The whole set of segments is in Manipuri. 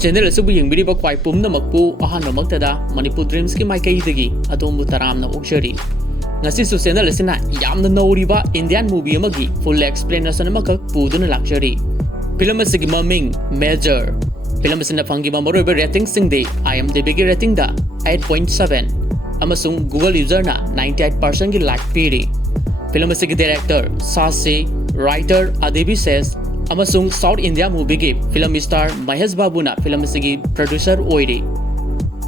Channel asibu yengbidiba kwai pumnamakpu ahanmamaktada Manipur Dreams ki maikaidagi adombu taramna okjari. Ngasi su channel asina yamna nauriba Indian movie amagi full explanation amakak puduna lakjari. Film asigi maming Major. Film asina phangiba maroiba rating singde IMDb ki rating da 8.7 amasung Google user na 98% ki like piri. Film asigi director Sashi, writer Adivi Sesh amasung South India movie gi film star Mahesh Babu na film asigi producer oiri.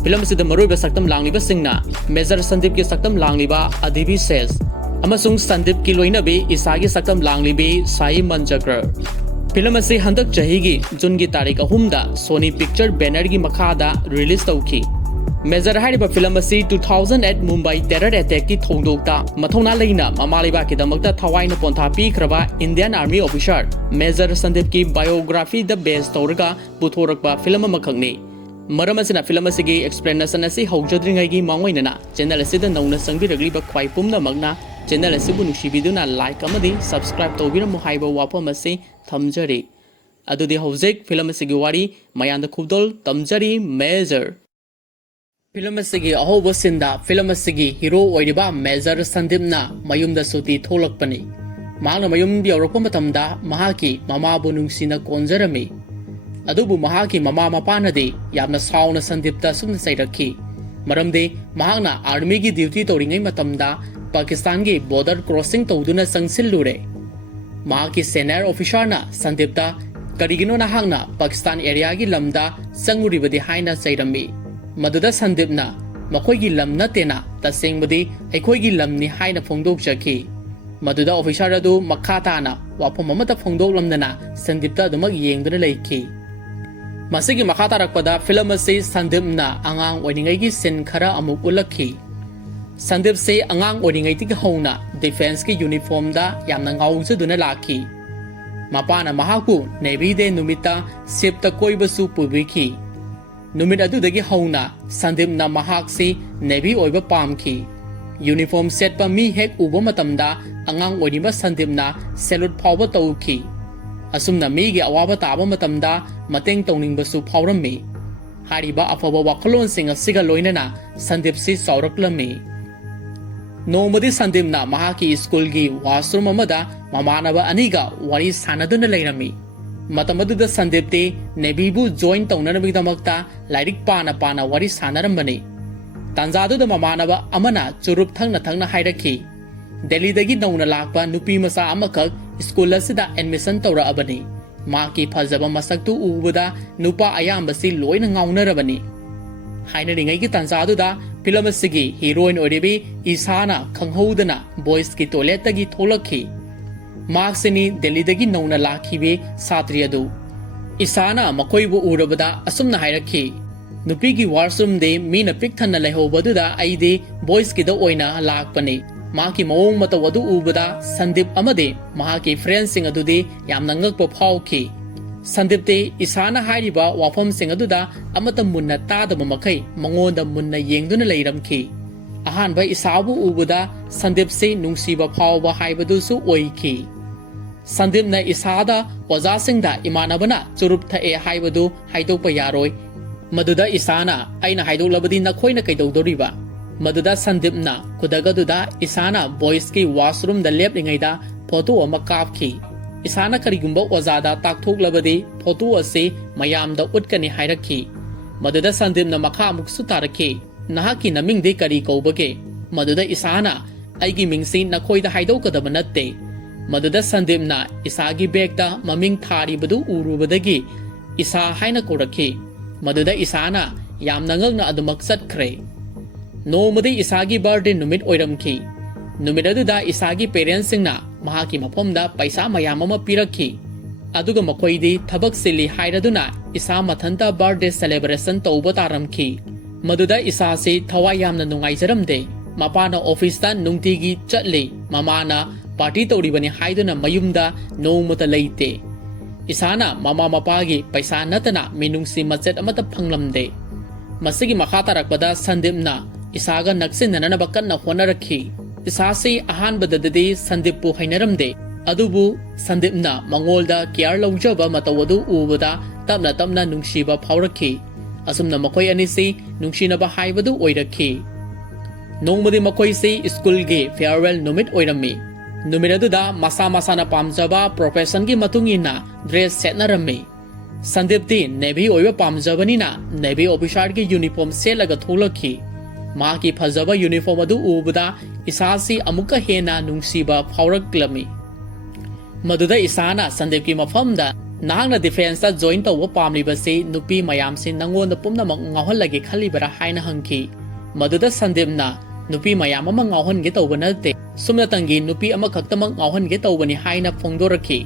Film asida maroiba saktam langliba singna Major Sandeep ki saktam langliba Adivi Sesh amasung Sandeep ki loinabi isagi saktam langlibi Saiee Manjrekar. Film ase handak chahi gi June gi tarik 3 da Sony picture banner gi makhada release tauki. Major hariba film ase 2008 Mumbai terror attack ki thongdokta mathona leina mamaliba ki damakta thawaina pontha pi khraba Indian Army officer Major Sandeep ki biography the base tawraga puthorakba film amakhakni. Maram asina film asigi explanation ase haujadringai gi mangoinana channel asida nauna sangbiragli ba khwai pumna magna channel asibu nushibiduna like amadi subscribe tawbiramu haiba wapam ase thamjari. Adudi hojek film asigi wari mayanda khubdol tamjari Major. Film asigi ahoba sinda film asigi hero oiriba Major Sandeep na mayumda suti tholakpani. Mahakna mayum biawrakpa matamda mahaki mamabu nungsina konjarami. Adubu mahaki mama mapanadi yamna sauna Sandeepta sumna sairakhi. Maramde mahakna army gi duty tawringai matamda Pakistan gi border crossing tawduna sangsilure. Mahaki senior officer na Sandeepta karigino nahakna Pakistan area gi lamda sanguribadi haina sairami. Maduda Sandeep na makoigi lam natena tasengbadi aikoigi lamni haina phongdokjaki. Maduda officer adu makhata na wapom amata phongdoklamdana Sandeepta adumak yengduna leikhi. Masigi makhata rakpada film ase Sandeep na angang oiningai gi sin khara amuk ulakhi. Sandeep se angang oiningai ti hauna defense ki uniform da yamna ngaujaduna lakhi. Mapana mahaku Navy de numita ship ta koibasu pubikhi. Numit adudagi hauna Sandeep na mahak si Navy oiba pamki. Uniform set pa mi hek uba matamda angang oiniba Sandeep na salute phawba tawki. Asumna mi gi awaba taba matamda mateng tawningbasu phawrammi. Hariba afaba wakhalon sing asiga loinana Sandeep si sauraklammi. Nomadi Sandeep na mahaki school gi washroom amada mamanaba aniga wari sanaduna leirami. Matamaduda Sandeep te Navy bu join taunanabigdamakta lairik pana wari sanarambani. Tanzaduda mamanaba amana churup thangna hairakhi. Delhi dagi nauna lakpa nupi masa amakak school asida admission tawra abani. Maki phajaba masaktu ubada nupa ayambasi loina ngaunarabani. Hainaringai ki tanzaduda film asigi heroine oribi Isana khanghoudana boys ki toilet dagi tholakhi. Marksini Delhi dagi nauna lakhibe satriyadu. Isana makoibu urabada asumna hairakhi. Nupi gi washroom de mina pikthanna lehobaduda aide boys ki da oina lakpani. Maki maong matawadu ubada Sandeep amade mahaki friends sing adudi yamna ngakpa phawki. Sandeep te Isana hairiba wafam sing aduda amata munna tadaba makai mangonda munna yengduna leiramki. Ahanba isabu ubada Sandeep se nungsiba phawba haibadusu oiki. Sandeep na isada wazasingda imanabana churup thae haibadu haidokpa yaroi. Maduda Isana aina haidoklabadi nakhoina kaidodoriba. Maduda Sandeep na kudagaduda Isana boys ki washroom da leplingaida photo ama kapki. Isana karigumba wazada takthoklabadi photo ase mayamda utkani hairakhi. Maduda Sandeep na makha amuksu tarakhi. Nahaki naming de kari kaubage. Maduda Isana aigi mingsi nakhoida haidokadaba natte. Maduda Sandeep na isagi begda maming thari badu urubadagi isa haina korakhi. Maduda Isana yamna ngakna adumak satkre. Nomadi isagi birthday numit oiramki. Numit aduda isagi parents singna mahaki mapomda paisa mayam ama pirakhi. Aduga makoidi thabak sili hairaduna isa mathanta birthday celebration tawba taramki. Maduda isa se thawai yamna nungaijaramde. Mapana office ta nungtigi chatli. Mamana party tawribani haiduna mayumda nomata leite. Isana mama mapagi paisa natana minungsi machet amata phanglamde. Masigi makhata rakpada Sandeep na isaga naksin nanaba kanna honarakhi. Isa se ahanbadadadi Sandeep pu hainaramde. ꯑꯗꯨꯕꯨ ꯁꯟꯗꯤꯞꯅ ꯃꯉꯣꯜꯗ ꯀꯤꯌꯔ ꯂꯧꯖꯕ ꯃꯇꯧ ꯑꯗꯨ ꯎꯕꯗ ꯇꯞꯅ ꯇꯞꯅ ꯅꯨꯡꯁꯤꯕ ꯐꯥꯎꯔꯛꯈꯤ꯫ ꯑꯁꯨꯝꯅ ꯃꯈꯣꯏ ꯑꯅꯤꯁꯤ ꯅꯨꯡꯁꯤꯅꯕ ꯍꯥꯏꯕꯗꯨ ꯑꯣꯏꯔꯛꯈꯤ꯫ ꯅꯣꯡꯃꯗꯤ ꯃꯈꯣꯏꯁꯤ ꯁ꯭ꯀꯨꯜꯒꯤ ꯐꯦꯌꯔꯋꯦꯜ ꯅꯨꯃꯤꯠ ꯑꯣꯏꯔꯝꯃꯤ꯫ ꯅꯨꯃꯤꯠ ꯑꯗꯨꯗ ꯃꯁꯥ ꯃꯁꯥꯅ ꯄꯥꯝꯖꯕ ꯄ꯭ꯔꯣꯐꯦꯁꯟꯒꯤ ꯃꯇꯨꯡ ꯏꯟꯅ ꯗ꯭ꯔꯦꯁ ꯁꯦꯠꯅꯔꯝꯃꯤ꯫ ꯁꯟꯗꯤꯞꯇꯤ ꯅꯦꯚꯤ ꯑꯣꯏꯕ ꯄꯥꯝꯖꯕꯅꯤꯅ ꯅꯦꯚꯤ ꯑꯣꯐꯤꯁꯥꯔꯒꯤ ꯌꯨꯅꯤꯐꯣꯔꯝ ꯁꯦꯠꯂꯒ ꯊꯣꯛꯂꯛꯈꯤ꯫ ꯃꯍꯥꯛꯀꯤ ꯐꯖꯕ ꯌꯨꯅꯤꯐꯣꯔꯝ ꯑꯗꯨ ꯎꯕꯗ ꯏꯁꯥꯁꯤ ꯑꯃꯨꯛꯀ ꯍꯦꯟꯅ ꯅꯨꯡꯁꯤꯕ ꯐꯥꯎꯔꯛꯂꯝꯃꯤ꯫ ꯃꯗꯨꯗ ꯏꯁꯥꯅ ꯁꯟꯗꯤꯞꯀꯤ ꯃꯐꯝꯗ ꯅꯍꯥꯛꯅ ꯗꯤꯐꯦꯟꯁꯇ ꯖꯣꯏꯟ ꯇꯧꯕ ꯄꯥꯝꯂꯤꯕꯁꯤ ꯅꯨꯄꯤ ꯃꯌꯥꯝꯁꯤ ꯅꯪꯉꯣꯟꯗ ꯄꯨꯝꯅꯃꯛ ꯉꯥꯎꯍꯜꯂꯒꯦ ꯈꯜꯂꯤꯕꯔꯥ ꯍꯥꯏꯅ ꯍꯪꯈꯤ꯫ ꯃꯗꯨꯗ ꯁꯟꯗꯤꯞꯅ ꯅꯨꯄꯤ ꯃꯌꯥꯝ ꯑꯃ ꯉꯥꯎꯍꯟꯒꯦ ꯇꯧꯕ ꯅꯠꯇꯦ, ꯁꯨꯝꯅꯇꯪꯒꯤ ꯅꯨꯄꯤ ꯑꯃꯈꯛꯇꯃꯛ ꯉꯥꯎꯍꯟꯒꯦ ꯇꯧꯕꯅꯤ ꯍꯥꯏꯅ ꯐꯣꯡꯗꯣꯔꯛꯈꯤ꯫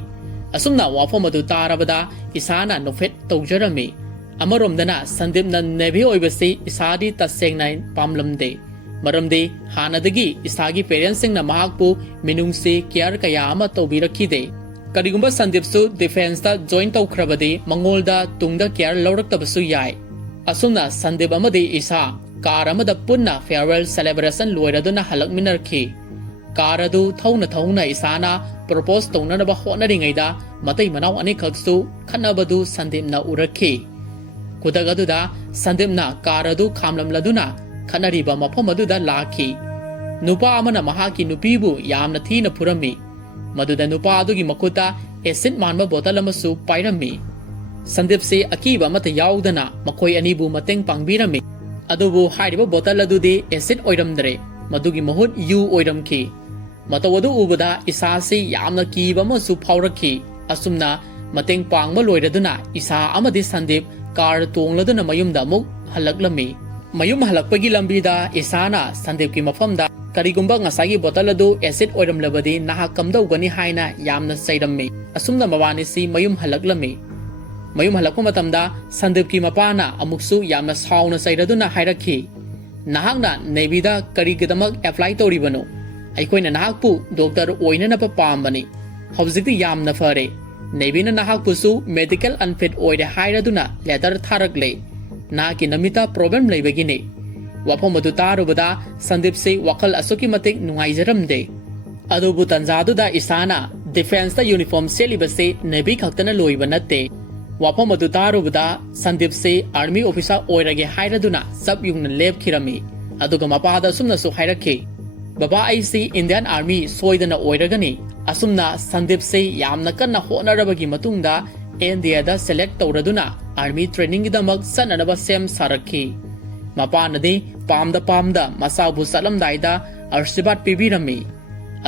ꯑꯁꯨꯝꯅ ꯋꯥꯐꯝ ꯑꯗꯨ ꯇꯥꯔꯕꯗ ꯏꯁꯥꯅ ꯅꯣꯛꯐꯦꯠ ꯇꯧꯖꯔꯝꯃꯤ꯫ ꯑꯃꯔꯣꯝꯗꯅ ꯁꯟꯗꯤꯞꯅ ꯅꯦꯚꯤ ꯑꯣꯏꯕꯁꯤ ꯏꯁꯥꯗꯤ ꯇꯁꯦꯡꯅ ꯄꯥꯝꯂꯝꯗꯦ, ꯃꯔꯝꯗꯤ ꯍꯥꯟꯅꯗꯒꯤ ꯏꯁꯥꯒꯤ ꯄꯦꯔꯦꯟꯁꯁꯤꯡꯅ ꯃꯍꯥꯛꯄꯨ ꯃꯤꯅꯨꯡꯁꯤ ꯀꯤꯌꯔ ꯀꯌꯥ ꯑꯃ ꯇꯧꯕꯤꯔꯛꯈꯤꯗꯦ꯫ ꯀꯔꯤꯒꯨꯝꯕ ꯁꯟꯗꯤꯞꯁꯨ ꯗꯤꯐꯦꯟꯁꯇ ꯖꯣꯏꯟ ꯇꯧꯈ꯭ꯔꯕꯗꯤ ꯃꯉꯣꯜꯗ ꯇꯨꯡꯗ ꯀꯤꯌꯔ ꯂꯧꯔꯛꯇꯕꯁꯨ ꯌꯥꯏ꯫ ꯑꯁꯨꯝꯅ ꯁꯟꯗꯤꯞ ꯑꯃꯗꯤ ꯏꯁꯥ ꯀꯥꯔ ꯑꯃꯗ ꯄꯨꯟꯅ ꯐꯦꯌꯔꯋꯦꯜ ꯁꯦꯂꯦꯕ꯭ꯔꯦꯁꯟ ꯂꯣꯏꯔꯗꯨꯅ ꯍꯜꯂꯛꯃꯤꯟꯅꯔꯛꯈꯤ꯫ ꯀꯥꯔ ꯑꯗꯨ ꯊꯧꯅ ꯊꯧꯅ ꯏꯁꯥꯅ ꯄ꯭ꯔꯣꯄꯣꯁ ꯇꯧꯅꯅꯕ ꯍꯣꯠꯅꯔꯤꯉꯩꯗ ꯃꯇꯩ ꯃꯅꯥꯎ ꯑꯅꯤꯈꯛꯁꯨ ꯈꯠꯅꯕꯗꯨ ꯁꯟꯗꯤꯞꯅ ꯎꯔꯛꯈꯤ꯫ ꯈꯨꯗꯛ ꯑꯗꯨꯗ ꯁꯟꯗꯤꯞꯅ ꯀꯥꯔ ꯑꯗꯨ ꯈꯥꯝꯂꯝꯂꯗꯨꯅ ꯈꯠꯅꯔꯤꯕ ꯃꯐꯝ ꯑꯗꯨꯗ ꯂꯥꯛꯈꯤ꯫ ꯅꯨꯄꯥ ꯑꯃꯅ ꯃꯍꯥꯛꯀꯤ ꯅꯨꯄꯤꯕꯨ ꯌꯥꯝꯅ ꯊꯤꯅ ꯐꯨꯔꯝꯃꯤ꯫ ꯃꯗꯨꯗ ꯅꯨꯄꯥ ꯑꯗꯨꯒꯤ ꯃꯈꯨꯠꯇ ꯑꯦꯁꯤꯗ ꯃꯥꯟꯕ ꯕꯣꯇꯜ ꯑꯃꯁꯨ ꯄꯥꯏꯔꯝꯃꯤ꯫ ꯁꯟꯗꯤꯞꯁꯤ ꯑꯀꯤꯕ ꯑꯃꯠꯇ ꯌꯥꯎꯗꯅ ꯃꯈꯣꯏ ꯑꯅꯤꯕꯨ ꯃꯇꯦꯡ ꯄꯥꯡꯕꯤꯔꯝꯃꯤ꯫ ꯑꯗꯨꯕꯨ ꯍꯥꯏꯔꯤꯕ ꯕꯣꯇꯜ ꯑꯗꯨꯗꯤ ꯑꯦꯁꯤꯗ ꯑꯣꯏꯔꯝꯗ꯭ꯔꯦ, ꯃꯗꯨꯒꯤ ꯃꯍꯨꯠ ꯌꯨ ꯑꯣꯏꯔꯝꯈꯤ꯫ ꯃꯇꯧ ꯑꯗꯨ ꯎꯕꯗ ꯏꯁꯥꯁꯤ ꯌꯥꯝꯅ ꯀꯤꯕ ꯑꯃꯁꯨ ꯐꯥꯎꯔꯛꯈꯤ꯫ ꯑꯁꯨꯝꯅ ꯃꯇꯦꯡ ꯄꯥꯡꯕ ꯂꯣꯏꯔꯗꯨꯅ ꯏꯁꯥ ꯑꯃꯗꯤ ꯁꯟꯗꯤꯞ ꯀꯥꯔ ꯇꯣꯡꯂꯗꯨꯅ ꯃꯌꯨꯝꯗ ꯑꯃꯨꯛ ꯍꯜꯂꯛꯂꯝꯃꯤ꯫ ꯃꯌꯨꯝ ꯍꯜꯂꯛꯄꯒꯤ ꯂꯝꯕꯤꯗ ꯏꯁꯥꯅ ꯁꯟꯗꯤꯞꯀꯤ ꯃꯐꯝꯗ ꯀꯔꯤꯒꯨꯝꯕ ꯉꯁꯥꯏꯒꯤ ꯕꯣꯇꯜ ꯑꯗꯨ ꯑꯦꯁꯤꯗ ꯑꯣꯏꯔꯝꯂꯕꯗꯤ ꯅꯍꯥꯛ ꯀꯝꯗꯧꯒꯅꯤ ꯍꯥꯏꯅ ꯌꯥꯝꯅ ꯆꯩꯔꯝꯃꯤ꯫ ꯑꯁꯨꯝꯅ ꯃꯕꯥꯅꯤꯁꯤ ꯃꯌꯨꯝ ꯍꯜꯂꯛꯂꯝꯃꯤ꯫ ꯃꯌꯨꯝ ꯍꯜꯂꯛꯄ ꯃꯇꯝꯗ ꯁꯟꯗꯤꯞꯀꯤ ꯃꯄꯥꯅ ꯑꯃꯨꯛꯁꯨ ꯌꯥꯝꯅ ꯁꯥꯎꯅ ꯆꯩꯔꯗꯨꯅ ꯍꯥꯏꯔꯛꯈꯤ, ꯅꯍꯥꯛꯅ ꯅꯦꯚꯤꯗ ꯀꯔꯤꯒꯤꯗꯃꯛ ꯑꯦꯄ꯭ꯂꯥꯏ ꯇꯧꯔꯤꯕꯅꯣ? ꯑꯩꯈꯣꯏꯅ ꯅꯍꯥꯛꯄꯨ ꯗꯣꯛꯇꯔ ꯑꯣꯏꯅꯅꯕ ꯄꯥꯝꯕꯅꯤ꯫ ꯍꯧꯖꯤꯛꯇꯤ ꯌꯥꯝꯅ ꯐꯔꯦ꯫ ꯅꯦꯚꯤꯅ ꯅꯍꯥꯛꯄꯨꯁꯨ ꯃꯦꯗꯤꯀꯦꯜ ꯑꯟꯐꯤꯠ ꯑꯣꯏꯔꯦ ꯍꯥꯏꯔꯗꯨꯅ ꯂꯦꯇꯔ ꯊꯥꯔꯛꯂꯦ꯫ ꯅꯍꯥꯛꯀꯤ ꯅꯃꯤꯠꯇ ꯄ꯭ꯔꯣꯕ꯭ꯂꯦꯝ ꯂꯩꯕꯒꯤꯅꯤ꯫ ꯋꯥꯐꯝ ꯑꯗꯨ ꯇꯥꯔꯨꯕꯗ ꯁꯟꯗꯤꯞꯁꯤ ꯋꯥꯈꯜ ꯑꯁꯨꯛꯀꯤ ꯃꯇꯤꯛ ꯅꯨꯡꯉꯥꯏꯖꯔꯝꯗꯦ꯫ ꯑꯗꯨꯕꯨ ꯇꯟꯖꯥꯗꯨꯗ ꯏꯁꯥꯅ ꯗꯤꯐꯦꯟꯁꯇ ꯌꯨꯅꯤꯐꯣꯔꯝ ꯁꯦꯠꯂꯤꯕꯁꯤ ꯅꯦꯚꯤ ꯈꯛꯇꯅ ꯂꯣꯏꯕ ꯅꯠꯇꯦ꯫ ꯋꯥꯐꯝ ꯑꯗꯨ ꯇꯥꯔꯨꯕꯗ ꯁꯟꯗꯤꯞꯁꯤ ꯑꯥꯔꯃꯤ ꯑꯣꯐꯤꯁꯥꯔ ꯑꯣꯏꯔꯒꯦ ꯍꯥꯏꯔꯗꯨꯅ ꯆꯞ ꯌꯨꯡꯅ ꯂꯦꯞꯈꯤꯔꯝꯃꯤ꯫ ꯑꯗꯨꯒ ꯃꯄꯥꯗ ꯑꯁꯨꯝꯅꯁꯨ ꯍꯥꯏꯔꯛꯈꯤ, ꯕꯕꯥ, ꯑꯩꯁꯤ ꯏꯟꯗꯤꯌꯥꯟ ꯑꯥꯔꯃꯤ ꯁꯣꯏꯗꯅ ꯑꯣꯏꯔꯒꯅꯤ꯫ ꯑꯁꯨꯝꯅ ꯁꯟꯗꯤꯞꯁꯤ ꯌꯥꯝꯅ ꯀꯟꯅ ꯍꯣꯠꯅꯔꯕꯒꯤ ꯃꯇꯨꯡꯗ NDAꯗ ꯁꯦꯂꯦꯛ ꯇꯧꯔꯗꯨꯅ ꯑꯥꯔꯃꯤ ꯇ꯭ꯔꯦꯅꯤꯡꯒꯤꯗꯃꯛ ꯆꯠꯅꯅꯕ ꯁꯦꯝ ꯁꯥꯔꯛꯈꯤ꯫ ꯃꯄꯥꯅꯗꯤ ꯄꯥꯝꯗ ꯃꯆꯥꯕꯨ ꯆꯠꯂꯝꯗꯥꯏꯗ ꯑꯥꯔꯁꯤꯕꯥꯗ ꯄꯤꯕꯤꯔꯝꯃꯤ꯫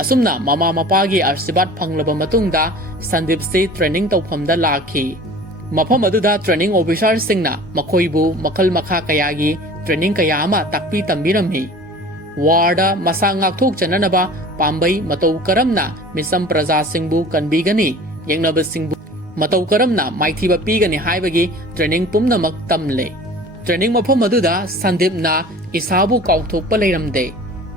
ꯑꯁꯨꯝꯅ ꯃꯃꯥ ꯃꯄꯥꯒꯤ ꯑꯥꯔꯁꯤꯕꯥꯗ ꯐꯪꯂꯕ ꯃꯇꯨꯡꯗ ꯁꯟꯗꯤꯞꯁꯤ ꯇ꯭ꯔꯦꯅꯤꯡ ꯇꯧꯐꯝꯗ ꯂꯥꯛꯈꯤ꯫ ꯃꯐꯝ ꯑꯗꯨꯗ ꯇ꯭ꯔꯦꯅꯤꯡ ꯑꯣꯐꯤꯁꯥꯔꯁꯤꯡꯅ ꯃꯈꯣꯏꯕꯨ ꯃꯈꯜ ꯃꯈꯥ ꯀꯌꯥꯒꯤ ꯇ꯭ꯔꯦꯅꯤꯡ ꯀꯌꯥ ꯑꯃ ꯇꯥꯛꯄꯤ ꯇꯝꯕꯤꯔꯝꯃꯤ꯫ ꯋꯥꯔꯗ ꯃꯁꯥ ꯉꯥꯛꯊꯣꯛꯆꯅꯅꯕ ꯄꯥꯝꯕꯩ ꯃꯇꯧ ꯀꯔꯝꯅ ꯃꯤꯆꯝ ꯄ꯭ꯔꯖꯥꯁꯤꯡꯕꯨ ꯀꯟꯕꯤꯒꯅꯤ, ꯌꯦꯛꯅꯕꯁꯤꯡꯕꯨ ꯃꯇꯧ ꯀꯔꯝꯅ ꯃꯥꯏꯊꯤꯕ ꯄꯤꯒꯅꯤ ꯍꯥꯏꯕꯒꯤ ꯇ꯭ꯔꯦꯅꯤꯡ ꯄꯨꯝꯅꯃꯛ ꯇꯝꯂꯦ꯫ ꯇ꯭ꯔꯦꯅꯤꯡ ꯃꯐꯝ ꯑꯗꯨꯗ ꯁꯟꯗꯤꯞꯅ ꯏꯁꯥꯕꯨ ꯀꯥꯎꯊꯣꯛꯄ ꯂꯩꯔꯝꯗꯦ꯫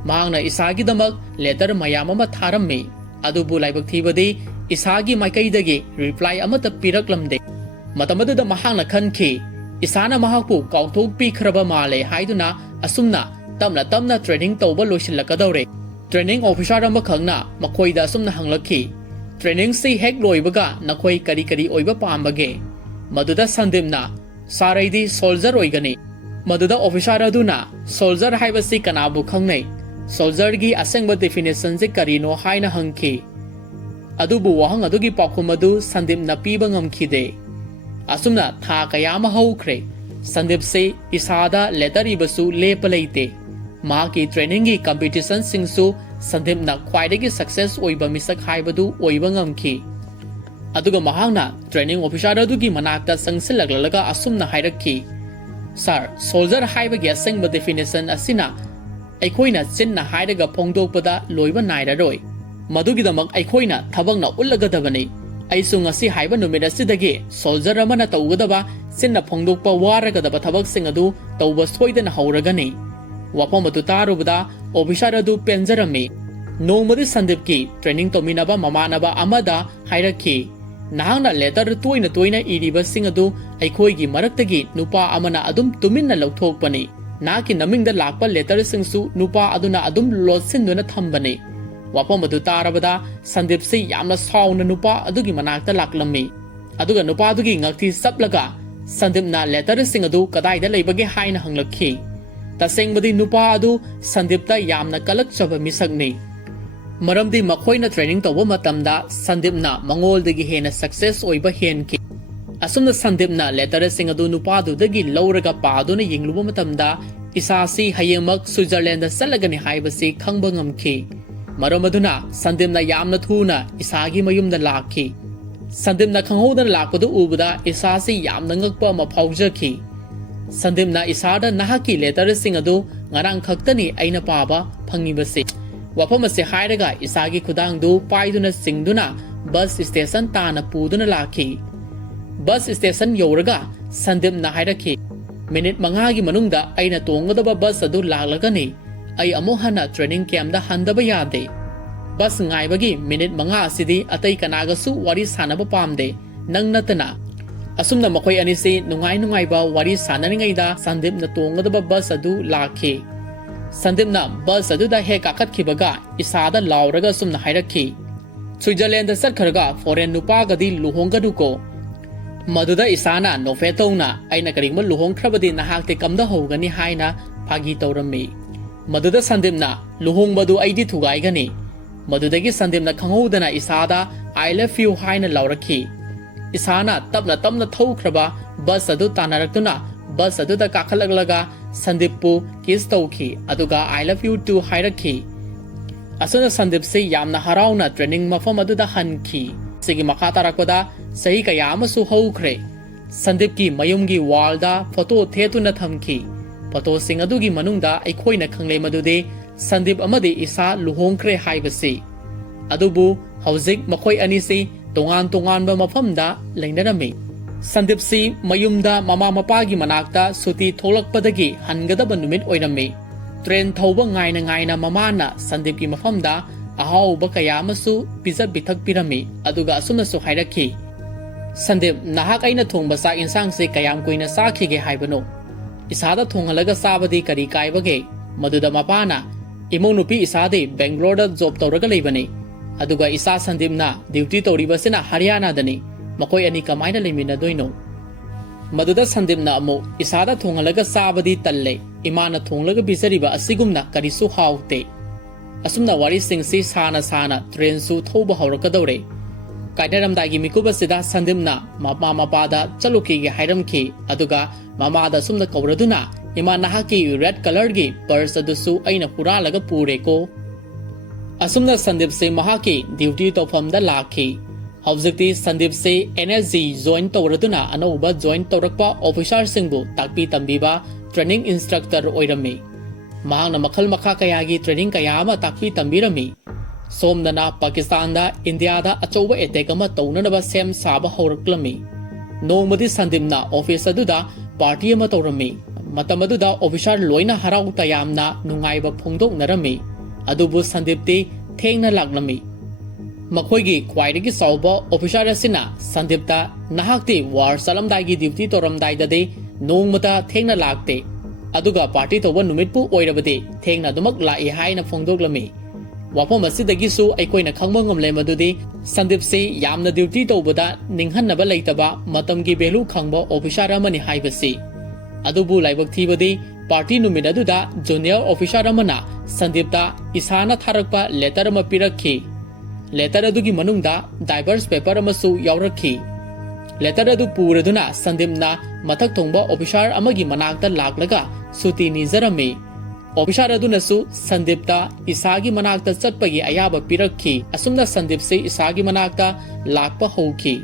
ꯃꯍꯥꯛꯅ ꯏꯁꯥꯒꯤꯗꯃꯛ ꯂꯦꯇꯔ ꯃꯌꯥꯝ ꯑꯃ ꯊꯥꯔꯝꯃꯤ꯫ ꯑꯗꯨꯕꯨ ꯂꯥꯏꯕꯛ ꯊꯤꯕꯗꯤ ꯏꯁꯥꯒꯤ ꯃꯥꯏꯀꯩꯗꯒꯤ ꯔꯤꯄ꯭ꯂꯥꯏ ꯑꯃꯠꯇ ꯄꯤꯔꯛꯂꯝꯗꯦ꯫ ꯃꯇꯝ ꯑꯗꯨꯗ ꯃꯍꯥꯛꯅ ꯈꯟꯈꯤ, ꯏꯁꯥꯅ ꯃꯍꯥꯛꯄꯨ ꯀꯥꯎꯊꯣꯛꯄꯤꯈ꯭ꯔꯕ ꯃꯥꯜꯂꯦ ꯍꯥꯏꯗꯨꯅ ꯑꯁꯨꯝꯅ ꯇꯞꯅ ꯇꯞꯅ ꯇ꯭ꯔꯦꯅꯤꯡ ꯇꯧꯕ ꯂꯣꯏꯁꯤꯜꯂꯛꯀꯗꯧꯔꯦ꯫ ꯇ꯭ꯔꯦꯅꯤꯡ ꯑꯣꯐꯤꯁꯥꯔ ꯑꯃꯈꯛꯅ ꯃꯈꯣꯏꯗ ꯑꯁꯨꯝꯅ ꯍꯪꯂꯛꯈꯤ, ꯇ꯭ꯔꯦꯅꯤꯡꯁꯤ ꯍꯦꯛ ꯂꯣꯏꯕꯒ ꯅꯈꯣꯏ ꯀꯔꯤ ꯀꯔꯤ ꯑꯣꯏꯕ ꯄꯥꯝꯕꯒꯦ? ꯃꯗꯨꯗ ꯁꯟꯗꯤꯞꯅ, ꯁꯥꯔ, ꯑꯩꯗꯤ ꯁꯣꯜꯖꯔ ꯑꯣꯏꯒꯅꯤ꯫ ꯃꯗꯨꯗ ꯑꯣꯐꯤꯁꯥꯔ ꯑꯗꯨꯅ, ꯁꯣꯜꯖꯔ ꯍꯥꯏꯕꯁꯤ ꯀꯅꯥꯕꯨ ꯈꯪꯅꯩ? ꯁꯣꯜꯖꯔꯒꯤ ꯑꯁꯦꯡꯕ ꯗꯦꯐꯤꯅꯤꯁꯟꯁꯤ ꯀꯔꯤꯅꯣ ꯍꯥꯏꯅ ꯍꯪꯈꯤ꯫ ꯑꯗꯨꯕꯨ ꯋꯥꯍꯪ ꯑꯗꯨꯒꯤ ꯄꯥꯎꯈꯨꯝ ꯑꯗꯨ ꯁꯟꯗꯤꯞꯅ ꯄꯤꯕ ꯉꯝꯈꯤꯗꯦ꯫ ꯑꯁꯨꯝꯅ ꯊꯥ ꯀꯌꯥ ꯑꯃ ꯍꯧꯈ꯭ꯔꯦ꯫ ꯁꯟꯗꯤꯞꯁꯤ ꯏꯁꯥꯗ ꯂꯦꯇꯔ ꯏꯕꯁꯨ ꯂꯦꯞꯄ ꯂꯩꯇꯦ꯫ ꯃꯍꯥꯛꯀꯤ ꯇ꯭ꯔꯦꯅꯤꯡꯒꯤ ꯀꯝꯄꯤꯇꯤꯁꯟꯁꯤꯡꯁꯨ ꯁꯟꯗꯤꯞꯅ ꯈ꯭ꯋꯥꯏꯗꯒꯤ ꯁꯛꯁꯦꯁ ꯑꯣꯏꯕ ꯃꯤꯁꯛ ꯍꯥꯏꯕꯗු ꯑꯣꯏꯕ ꯉꯝꯈꯤ꯫ ꯑꯗꯨꯒ ꯃꯍꯥꯛꯅ ꯇ꯭ꯔꯦꯅꯤꯡ ꯑꯣꯐꯤꯁꯥꯔ ꯑꯗꯨꯒꯤ ꯃꯅꯥꯛꯇ ꯆꯪꯁꯤꯜꯂꯛꯂꯒ ꯑꯁꯨꯝꯅ ꯍꯥꯏꯔꯛꯈꯤ, ꯁꯥꯔ, ꯁꯣꯜꯖꯔ ꯍꯥꯏꯕꯒꯤ ꯑꯁꯦꯡꯕ ꯗꯦꯐꯤꯅꯤꯁꯟ ꯑꯁꯤꯅ ꯑꯩꯈꯣꯏꯅ ꯆꯤꯟꯅ ꯍꯥꯏꯔꯒ ꯐꯣꯡꯗꯣꯛꯄꯗ ꯂꯣꯏꯕ ꯅꯥꯏꯔꯔꯣꯏ꯫ ꯃꯗꯨꯒꯤꯗꯃꯛ ꯑꯩꯈꯣꯏꯅ ꯊꯕꯛꯅ ꯎꯠꯂꯒꯗꯕꯅꯤ꯫ ꯑꯩꯁꯨ ꯉꯁꯤ ꯍꯥꯏꯕ ꯅꯨꯃꯤꯠ ꯑꯁꯤꯗꯒꯤ ꯁꯣꯜꯖꯔ ꯑꯃꯅ ꯇꯧꯒꯗꯕ ꯆꯤꯟꯅ ꯐꯣꯡꯗꯣꯛꯄ ꯋꯥꯔꯒꯗꯕ ꯊꯕꯛꯁꯤꯡ ꯑꯗꯨ ꯇꯧꯕ ꯁꯣꯏꯗꯅ ꯍꯧꯔꯒꯅꯤ꯫ ꯋꯥꯐꯝ ꯑꯗꯨ ꯇꯥꯔꯨꯕꯗ ꯑꯣꯐꯤꯁꯥꯔ ꯑꯗꯨ ꯄꯦꯟꯖꯔꯝꯃꯤ꯫ ꯅꯣꯡꯃꯗꯤ ꯁꯟꯗꯤꯞꯀꯤ ꯇ꯭ꯔꯦꯅꯤꯡ ꯇꯧꯃꯤꯟꯅꯕ ꯃꯃꯥꯟꯅꯕ ꯑꯃꯗ ꯍꯥꯏꯔꯛꯈꯤ, ꯅꯍꯥꯛꯅ ꯂꯦꯇꯔ ꯇꯣꯏꯅ ꯇꯣꯏꯅ ꯏꯔꯤꯕꯁꯤꯡ ꯑꯗꯨ ꯑꯩꯈꯣꯏꯒꯤ ꯃꯔꯛꯇꯒꯤ ꯅꯨꯄꯥ ꯑꯃꯅ ꯑꯗꯨꯝ ꯇꯨꯃꯤꯟꯅ ꯂꯧꯊꯣꯛꯄꯅꯤ꯫ ꯅꯍꯥꯛꯀꯤ ꯅꯃꯤꯡꯗ ꯂꯥꯛꯄ ꯂꯦꯇꯔꯁꯤꯡꯁꯨ ꯅꯨꯄꯥ ꯑꯗꯨꯅ ꯑꯗꯨꯝ ꯂꯣꯠꯁꯤꯟꯗꯨꯅ ꯊꯝꯕꯅꯤ꯫ Wapam adu tarabada Sandeep se yamna sauna nupa adugi manakta laklammi. Aduga nupa adugi ngakti saplaga Sandeep na letter sing adu kadai da leibage haina hanglakhi. Tasengmadi nupa adu Sandeep ta yamna kalakchaba misagni. Maramdi makhoina training tawba matamda Sandeep na mangol-dagi hena success oiba henki. Asumna Sandeep na letter sing adu nupa adu dagi lauraga paadu na yingluba matamda isasi hayengmak Switzerland da salagani haibasi khangba ngamki. Maram aduna Sandeep na yamna thuna isagi mayumda lakhi. Sandeep na khanghodana lakpadu ubada isasi yamna ngakpa ma phaujaki. Sandeep na isada nahaki letter sing adu ngarang khaktani aina paba phangibasi. Wapam ase hairaga isagi khudangdu paiduna singduna bus station tana puduna lakhi. Bus station yoraga Sandeep na hairaki. Minute mangagi manungda aina tongadaba bus adu laglagani. Ay amu hana training camp da handaba yade. Bus ngaibagi minute manga asidi atay kanagasu wari sanaba pamde. Nang natana. Asumna makoy anisi nungay ba wari sanaringayda Sandeep na tongadaba bus adu lakhi. Sandeep na bus adu da he kakat kibaga isada lauraga sumna hairaki. Switzerland da sarkaraga foreign nupa gadi luhongadu ko. Maduda isana no fetona aina karingma luhong krabadi nahakte kamda hogani haina phagi tawrami. Maduda Sandeep na luhong badu aidi thugai gani. Madudagi Sandeep na khanghodana isada I love you haina laurakhi. Isana tapna thaukraba bus adu tanaraktuna bus adu da kakhalaglaga Sandeep pu kiss tawki aduga I love you too hairakhi. Asuna Sandeep se yamna harauna training mafam adu da hanki. Sigi makha tarakpada Saiee kaya amasu haukhre. Sandeep ki mayumgi wall da photo thetuna thamki. Photo sing adugi manungda aikhoina khangle madude Sandeep amadi isa luhongkre haibasi. Adubu hauzik makhoi anisi tongan ba mafamda lainarami. Sandeep si mayumda mama mapagi manakta suti tholakpadagi hangadaba numit oirami. Train thauba ngaina mamana Sandeep ki mafamda ahauba kaya amasu pizza bithak pirami aduga asumnasu hairakhi. Sandeep nahak aina thongba sak insang se kayam kuina sakhige haibano. Isada thonghalaga sabadi kari kaibage maduda mapana imong nupi isade Bangalore da job tawraga leibani. Aduga isa Sandeep na duty tawribasina Haryana dani. Makoy ani kamaina lemina doino. Maduda Sandeep na amo isada thonghalaga sabadi talle imana thonglaga bisariba asigumna karisu haute. Asumna wari singsi sana train su thoba haurakadawre. Kainaramdagi mikubasida Sandeep na mama mapada chaluki ge hairamki aduga mamada sumna kauraduna ima nahaki red color gi purse adusu aina puralaga pureko. Asumna Sandeep se mahaki duty tofamda lakhi. Hauzikti Sandeep se NSG join tawraduna anauba join tawrakpa officer singbu takpi tambiba training instructor oirami. Mahangna makhal makha kayagi training kaya ama takpi tambirami. Somdana Pakistan da India da achouba attack ama taunanaba sem saba hauраklami. Nongmadi Sandeep na office aduda party ama tawrami. Matam aduda officer loina harau tayamna nungaiba phongdoknarami. Adubu Sandeep ti thengna laklami. Makhoigi khwaidagi sauba officer asina Sandeep ta nahakti war salamdagi duty toramdai dade nongmata thengna lakte. Aduga party tawba numitpu oirabade thengna dumak lai haina phongdoklami. Wapam asidagisu aikoina khangba ngamle madudi Sandeep se yamna duty tawbada ninghanaba leitaba matamgi belu khangba officer amani haibasi. Adubu laibak thibadi party numit aduda junior officer amana Sandeep ta isana tharakpa letter ama pirakhi. Letter adugi manungda diverse paper amasu yaurakhi. Letter adu puraduna Sandeep na mathak thongba officer amagi manakta laklaga suti nizarami. Officer adunasu Sandeep ta isagi manakta chatpagi ayaba pirakhi. Asumna Sandeep se isagi manakta lakpa hauki.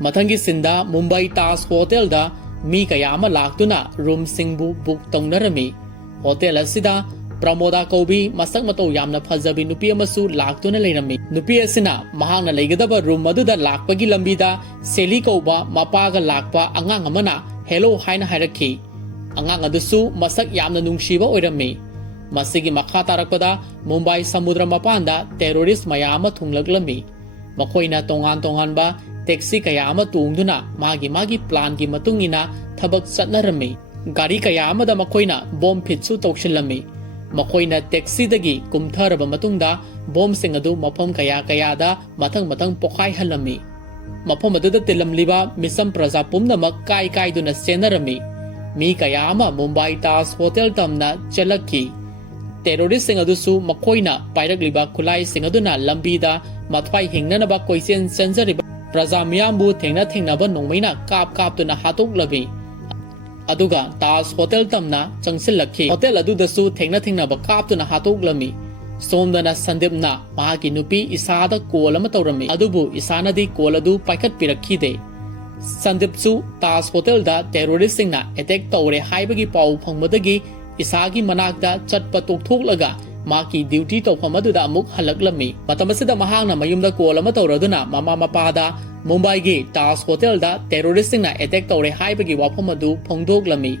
Mathangi sinda Mumbai Taj Hotel da mi kayama laktuna room singbu book taunarami. Hotel asida Pramoda Kobi masak matau yamna phajabi nupi amasu laktuna leirami. Nupi asina mahangna leigadaba room aduda lakpagi lambida Seli Koba mapaga lakpa angang amana hello haina hairakhi. Angang adusu masak yamna nungshiba oirami. Masigi makha tarakpada Mumbai samudra mapanda terrorist mayama thunglaglami. Makhoina tongan ba taxi kayama tungduna magi plan gi matungina thabak chatnarami. Gari kayama da makhoina bomb phitsu tawshilami. ꯃꯈꯣꯏꯅ ꯇꯦꯛꯁꯤꯗꯒꯤ ꯀꯨꯝꯊꯔꯕ ꯃꯇꯨꯡꯗ ꯕꯣꯝꯁꯤꯡ ꯑꯗꯨ ꯃꯐꯝ ꯀꯌꯥ ꯀꯌꯥꯗ ꯃꯊꯪ ꯄꯣꯈꯥꯏꯍꯜꯂꯝꯃꯤ꯫ ꯃꯐꯝ ꯑꯗꯨꯗ ꯇꯤꯜꯂꯝꯂꯤꯕ ꯃꯤꯆꯝ ꯄ꯭ꯔꯖꯥ ꯄꯨꯝꯅꯃꯛ ꯀꯥꯏꯗꯨꯅ ꯆꯦꯟꯅꯔꯝꯃꯤ꯫ ꯃꯤ ꯀꯌꯥ ꯑꯃ ꯃꯨꯝꯕꯥꯏ ꯇꯥꯖ ꯍꯣꯇꯦꯜ ꯇꯝꯅ ꯆꯦꯜꯂꯛꯈꯤ꯫ ꯇꯦꯔꯣꯔꯤꯁꯁꯤꯡ ꯑꯗꯨꯁꯨ ꯃꯈꯣꯏꯅ ꯄꯥꯏꯔꯛꯂꯤꯕ ꯈꯨꯠꯂꯥꯏꯁꯤꯡ ꯑꯗꯨꯅ ꯂꯝꯕꯤꯗ ꯃꯊ꯭ꯋꯥꯏ ꯍꯤꯡꯅꯅꯕ ꯀꯣꯏꯆꯦꯟ ꯆꯦꯟꯖꯔꯤꯕ ꯄ꯭ꯔꯖꯥ ꯃꯤꯌꯥꯝꯕꯨ ꯊꯦꯡꯅꯕ ꯅꯣꯡꯃꯩꯅ ꯀꯥꯞꯇꯨꯅ ꯍꯥꯠꯇꯣꯛꯂꯝꯃꯤ꯫ ꯑꯗꯨꯒ ꯇꯥꯖ ꯍꯣꯇꯦꯜ ꯇꯝꯅ ꯆꯪꯁꯤꯜꯂꯛꯈꯤ꯫ ꯍꯣꯇꯦꯜ ꯑꯗꯨꯗꯁꯨ ꯊꯦꯡꯅꯕ ꯀꯥꯞꯇꯨꯅ ꯍꯥꯠꯇꯣꯛꯂꯝꯃꯤ꯫ ꯁꯣꯝꯗꯅ ꯁꯟꯗꯤꯞꯅ ꯃꯍꯥꯛꯀꯤ ꯅꯨꯄꯤ ꯏꯁꯥꯗ ꯀꯣꯜ ꯑꯃ ꯇꯧꯔꯝꯃꯤ꯫ ꯑꯗꯨꯕꯨ ꯏꯁꯥꯅꯗꯤ ꯀꯣꯜ ꯑꯗꯨ ꯄꯥꯏꯈꯠꯄꯤꯔꯛꯈꯤꯗꯦ꯫ ꯁꯟꯗꯤꯞꯁꯨ ꯇꯥꯖ ꯍꯣꯇꯦꯜꯗ ꯇꯦꯔꯣꯔꯤꯁꯁꯤꯡꯅ ꯑꯦꯇꯦꯛ ꯇꯧꯔꯦ ꯍꯥꯏꯕꯒꯤ ꯄꯥꯎ ꯐꯪꯕꯗꯒꯤ ꯏꯁꯥꯒꯤ ꯃꯅꯥꯛꯇ ꯆꯠꯄ ꯇꯣꯛꯊꯣꯛꯂꯒ ꯃꯍꯥꯛꯀꯤ ꯗ꯭ꯌꯨꯇꯤ ꯇꯧꯐꯝ ꯑꯗꯨꯗ ꯑꯃꯨꯛ ꯍꯜꯂꯛꯂꯝꯃꯤ꯫ ꯃꯇꯝ ꯑꯁꯤꯗ ꯃꯍꯥꯛꯅ ꯃꯌꯨꯝꯗ ꯀꯣꯜ ꯑꯃ ꯇꯧꯔꯗꯨꯅ ꯃꯃꯥ ꯃꯄꯥꯗ ꯃꯨꯝꯕꯥꯏꯒꯤ ꯇꯥꯖ ꯍꯣꯇꯦꯜꯗ ꯇꯦꯔꯣꯔꯤꯁꯁꯤꯡꯅ ꯑꯦꯇꯦꯛ ꯇꯧꯔꯦ ꯍꯥꯏꯕꯒꯤ ꯋꯥꯐꯝ ꯑꯗꯨ ꯐꯣꯡꯗꯣꯛꯂꯝꯃꯤ꯫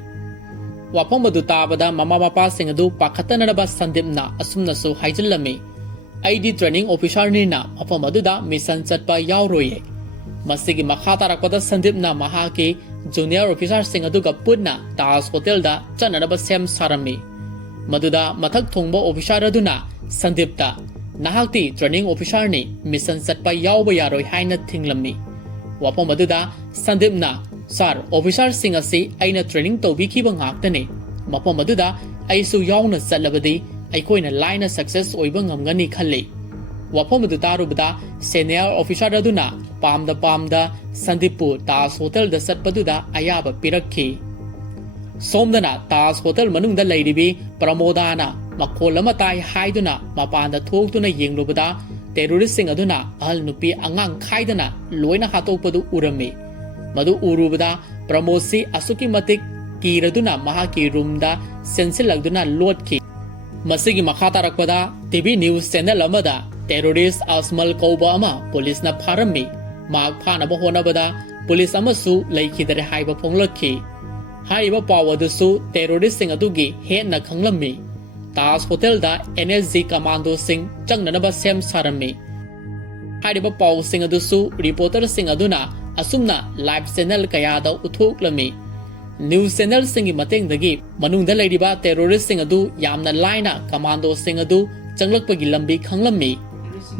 ꯋꯥꯐꯝ ꯑꯗꯨ ꯇꯥꯕꯗ ꯃꯃꯥ ꯃꯄꯥꯁꯤꯡ ꯑꯗꯨ ꯄꯥꯈꯠꯇꯅꯕ ꯁꯟꯗꯤꯞꯅ ꯑꯁꯨꯝꯅꯁꯨ ꯍꯥꯏꯖꯤꯜꯂꯝꯃꯤ, "ꯑꯩꯗꯤ ꯇ꯭ꯔꯦꯅꯤꯡ ꯑꯣꯐꯤꯁꯥꯔꯅꯤꯅ ꯃꯐꯝ ꯑꯗꯨꯗ ꯃꯤꯁꯟ ꯆꯠꯄ ꯌꯥꯎꯔꯣꯏꯌꯦ"꯫ ꯃꯁꯤꯒꯤ ꯃꯈꯥ ꯇꯥꯔꯛꯄꯗ ꯁꯟꯗꯤꯞꯅ ꯃꯍꯥꯛꯀꯤ ꯖꯨꯅꯤꯌꯔ ꯑꯣꯐꯤꯁꯥꯔꯁꯤꯡ ꯑꯗꯨꯒ ꯄꯨꯟꯅ ꯇꯥꯖ ꯍꯣꯇꯦꯜꯗ ꯆꯠꯅꯅꯕ ꯁꯦꯝ ꯁꯥꯔꯝꯃꯤ꯫ ꯃꯗꯨꯗ ꯃꯊꯛ ꯊꯣꯡꯕ ꯑꯣꯐꯤꯁꯥꯔ ꯑꯗꯨꯅ ꯁꯟꯗꯤꯞꯇ "ꯅꯍꯥꯛꯇꯤ ꯇ꯭ꯔꯦꯅꯤꯡ ꯑꯣꯐꯤꯁꯥꯔꯅꯤ, ꯃꯤꯁꯟ ꯆꯠꯄ ꯌꯥꯎꯕ ꯌꯥꯔꯣꯏ" ꯍꯥꯏꯅ ꯊꯤꯡꯂꯝꯃꯤ꯫ ꯋꯥꯐꯝ ꯑꯗꯨꯗ ꯁꯟꯗꯤꯞꯅ, "ꯁꯥꯔ, ꯑꯣꯐꯤꯁꯥꯔꯁꯤꯡ ꯑꯁꯤ ꯑꯩꯅ ꯇ꯭ꯔꯦꯅꯤꯡ ꯇꯧꯕꯤꯈꯤꯕ ꯉꯥꯛꯇꯅꯤ꯫ ꯃꯐꯝ ꯑꯗꯨꯗ ꯑꯩꯁꯨ ꯌꯥꯎꯅ ꯆꯠꯂꯕꯗꯤ ꯑꯩꯈꯣꯏꯅ ꯂꯥꯏꯅ ꯁꯛꯁꯦꯁ ꯑꯣꯏꯕ ꯉꯝꯒꯅꯤ ꯈꯜꯂꯤ"꯫ ꯋꯥꯐꯝ ꯑꯗꯨ ꯇꯥꯔꯨꯕꯗ ꯁꯦꯅꯤꯌꯔ ꯑꯣꯐꯤꯁꯥꯔ ꯑꯗꯨꯅ ꯄꯥꯝꯗ ꯁꯟꯗꯤꯞꯄꯨ ꯇꯥꯖ ꯍꯣꯇꯦꯜꯗ ꯆꯠꯄꯗꯨꯗ ꯑꯌꯥꯕ ꯄꯤꯔꯛꯈꯤ꯫ ꯁꯣꯝꯗꯅ ꯇꯥꯖ ꯍꯣꯇꯦꯜ ꯃꯅꯨꯡꯗ ꯂꯩꯔꯤꯕꯤ ꯄ꯭ꯔꯃꯣꯗꯥꯅ ꯃꯈꯣꯜ ꯑꯃ ꯇꯥꯏ ꯍꯥꯏꯗꯨꯅ ꯃꯄꯥꯟꯗ ꯊꯣꯛꯇꯨꯅ ꯌꯦꯡꯂꯨꯕꯗ ꯇꯦꯔꯣꯔꯤꯁꯁꯤꯡ ꯑꯗꯨꯅ ꯑꯍꯜ ꯅꯨꯄꯤ ꯑꯉꯥꯡ ꯈꯥꯏꯗꯅ ꯂꯣꯏꯅ ꯍꯥꯠꯇꯣꯛꯄꯗꯨ ꯎꯔꯝꯃꯤ꯫ ꯃꯗꯨ ꯎꯔꯨꯕꯗ ꯄ꯭ꯔꯃꯣꯗꯁꯤ ꯑꯁꯨꯛꯀꯤ ꯃꯇꯤꯛ ꯀꯤꯔꯗꯨꯅ ꯃꯍꯥꯛꯀꯤ ꯔꯨꯝꯗ ꯆꯦꯟꯁꯤꯜꯂꯛꯇꯨꯅ ꯂꯣꯠꯈꯤ꯫ ꯃꯁꯤꯒꯤ ꯃꯈꯥ ꯇꯥꯔꯛꯄꯗ ꯇꯤꯚꯤ ꯅ꯭ꯌꯨꯁ ꯆꯦꯅꯦꯜ ꯑꯃꯗ ꯇꯦꯔꯣꯔꯤꯁ ꯑꯁꯃꯜ ꯀꯧꯕ ꯑꯃ ꯄꯨꯂꯤꯁꯅ ꯐꯥꯔꯝꯃꯤ꯫ ꯃꯍꯥꯛ ꯐꯥꯅꯕ ꯍꯣꯠꯅꯕꯗ ꯄꯨꯂꯤꯁ ꯑꯃꯁꯨ ꯂꯩꯈꯤꯗ꯭ꯔꯦ ꯍꯥꯏꯕ ꯐꯣꯡꯂꯛꯈꯤ꯫ ꯍꯥꯏꯔꯤꯕ ꯄꯥꯎ ꯑꯗꯨꯁꯨ ꯇꯦꯔꯣꯔꯤꯁꯁꯤꯡ ꯑꯗꯨꯒꯤ ꯍꯦꯟꯅ ꯈꯪꯂꯝꯃꯤ꯫ ꯇꯥꯖ ꯍꯣꯇꯦꯜꯗ NSG ꯀꯃꯥꯟꯗꯣꯁꯤꯡ ꯆꯪꯅꯅꯕ ꯁꯦꯝ ꯁꯥꯔꯝꯃꯤ꯫ ꯍꯥꯏꯔꯤꯕ ꯄꯥꯎꯁꯤꯡ ꯑꯗꯨꯁꯨ ꯔꯤꯄꯣꯔꯇꯔꯁꯤꯡ ꯑꯗꯨꯅ ꯑꯁꯨꯝꯅ ꯂꯥꯏꯚ ꯆꯦꯅꯦꯜ ꯀꯌꯥꯗ ꯎꯠꯊꯣꯛꯂꯝꯃꯤ꯫ ꯅ꯭ꯌꯨꯁ ꯆꯦꯅꯦꯜꯁꯤꯡꯒꯤ ꯃꯇꯦꯡꯗꯒꯤ ꯃꯅꯨꯡꯗ ꯂꯩꯔꯤꯕ ꯇꯦꯔꯣꯔꯤꯁꯁꯤꯡ ꯑꯗꯨ ꯌꯥꯝꯅ ꯂꯥꯏꯅ ꯀꯃꯥꯟꯗꯣꯁꯤꯡ ꯑꯗꯨ ꯆꯪꯂꯛꯄꯒꯤ ꯂꯝꯕꯤ ꯈꯪꯂꯝꯃꯤ꯫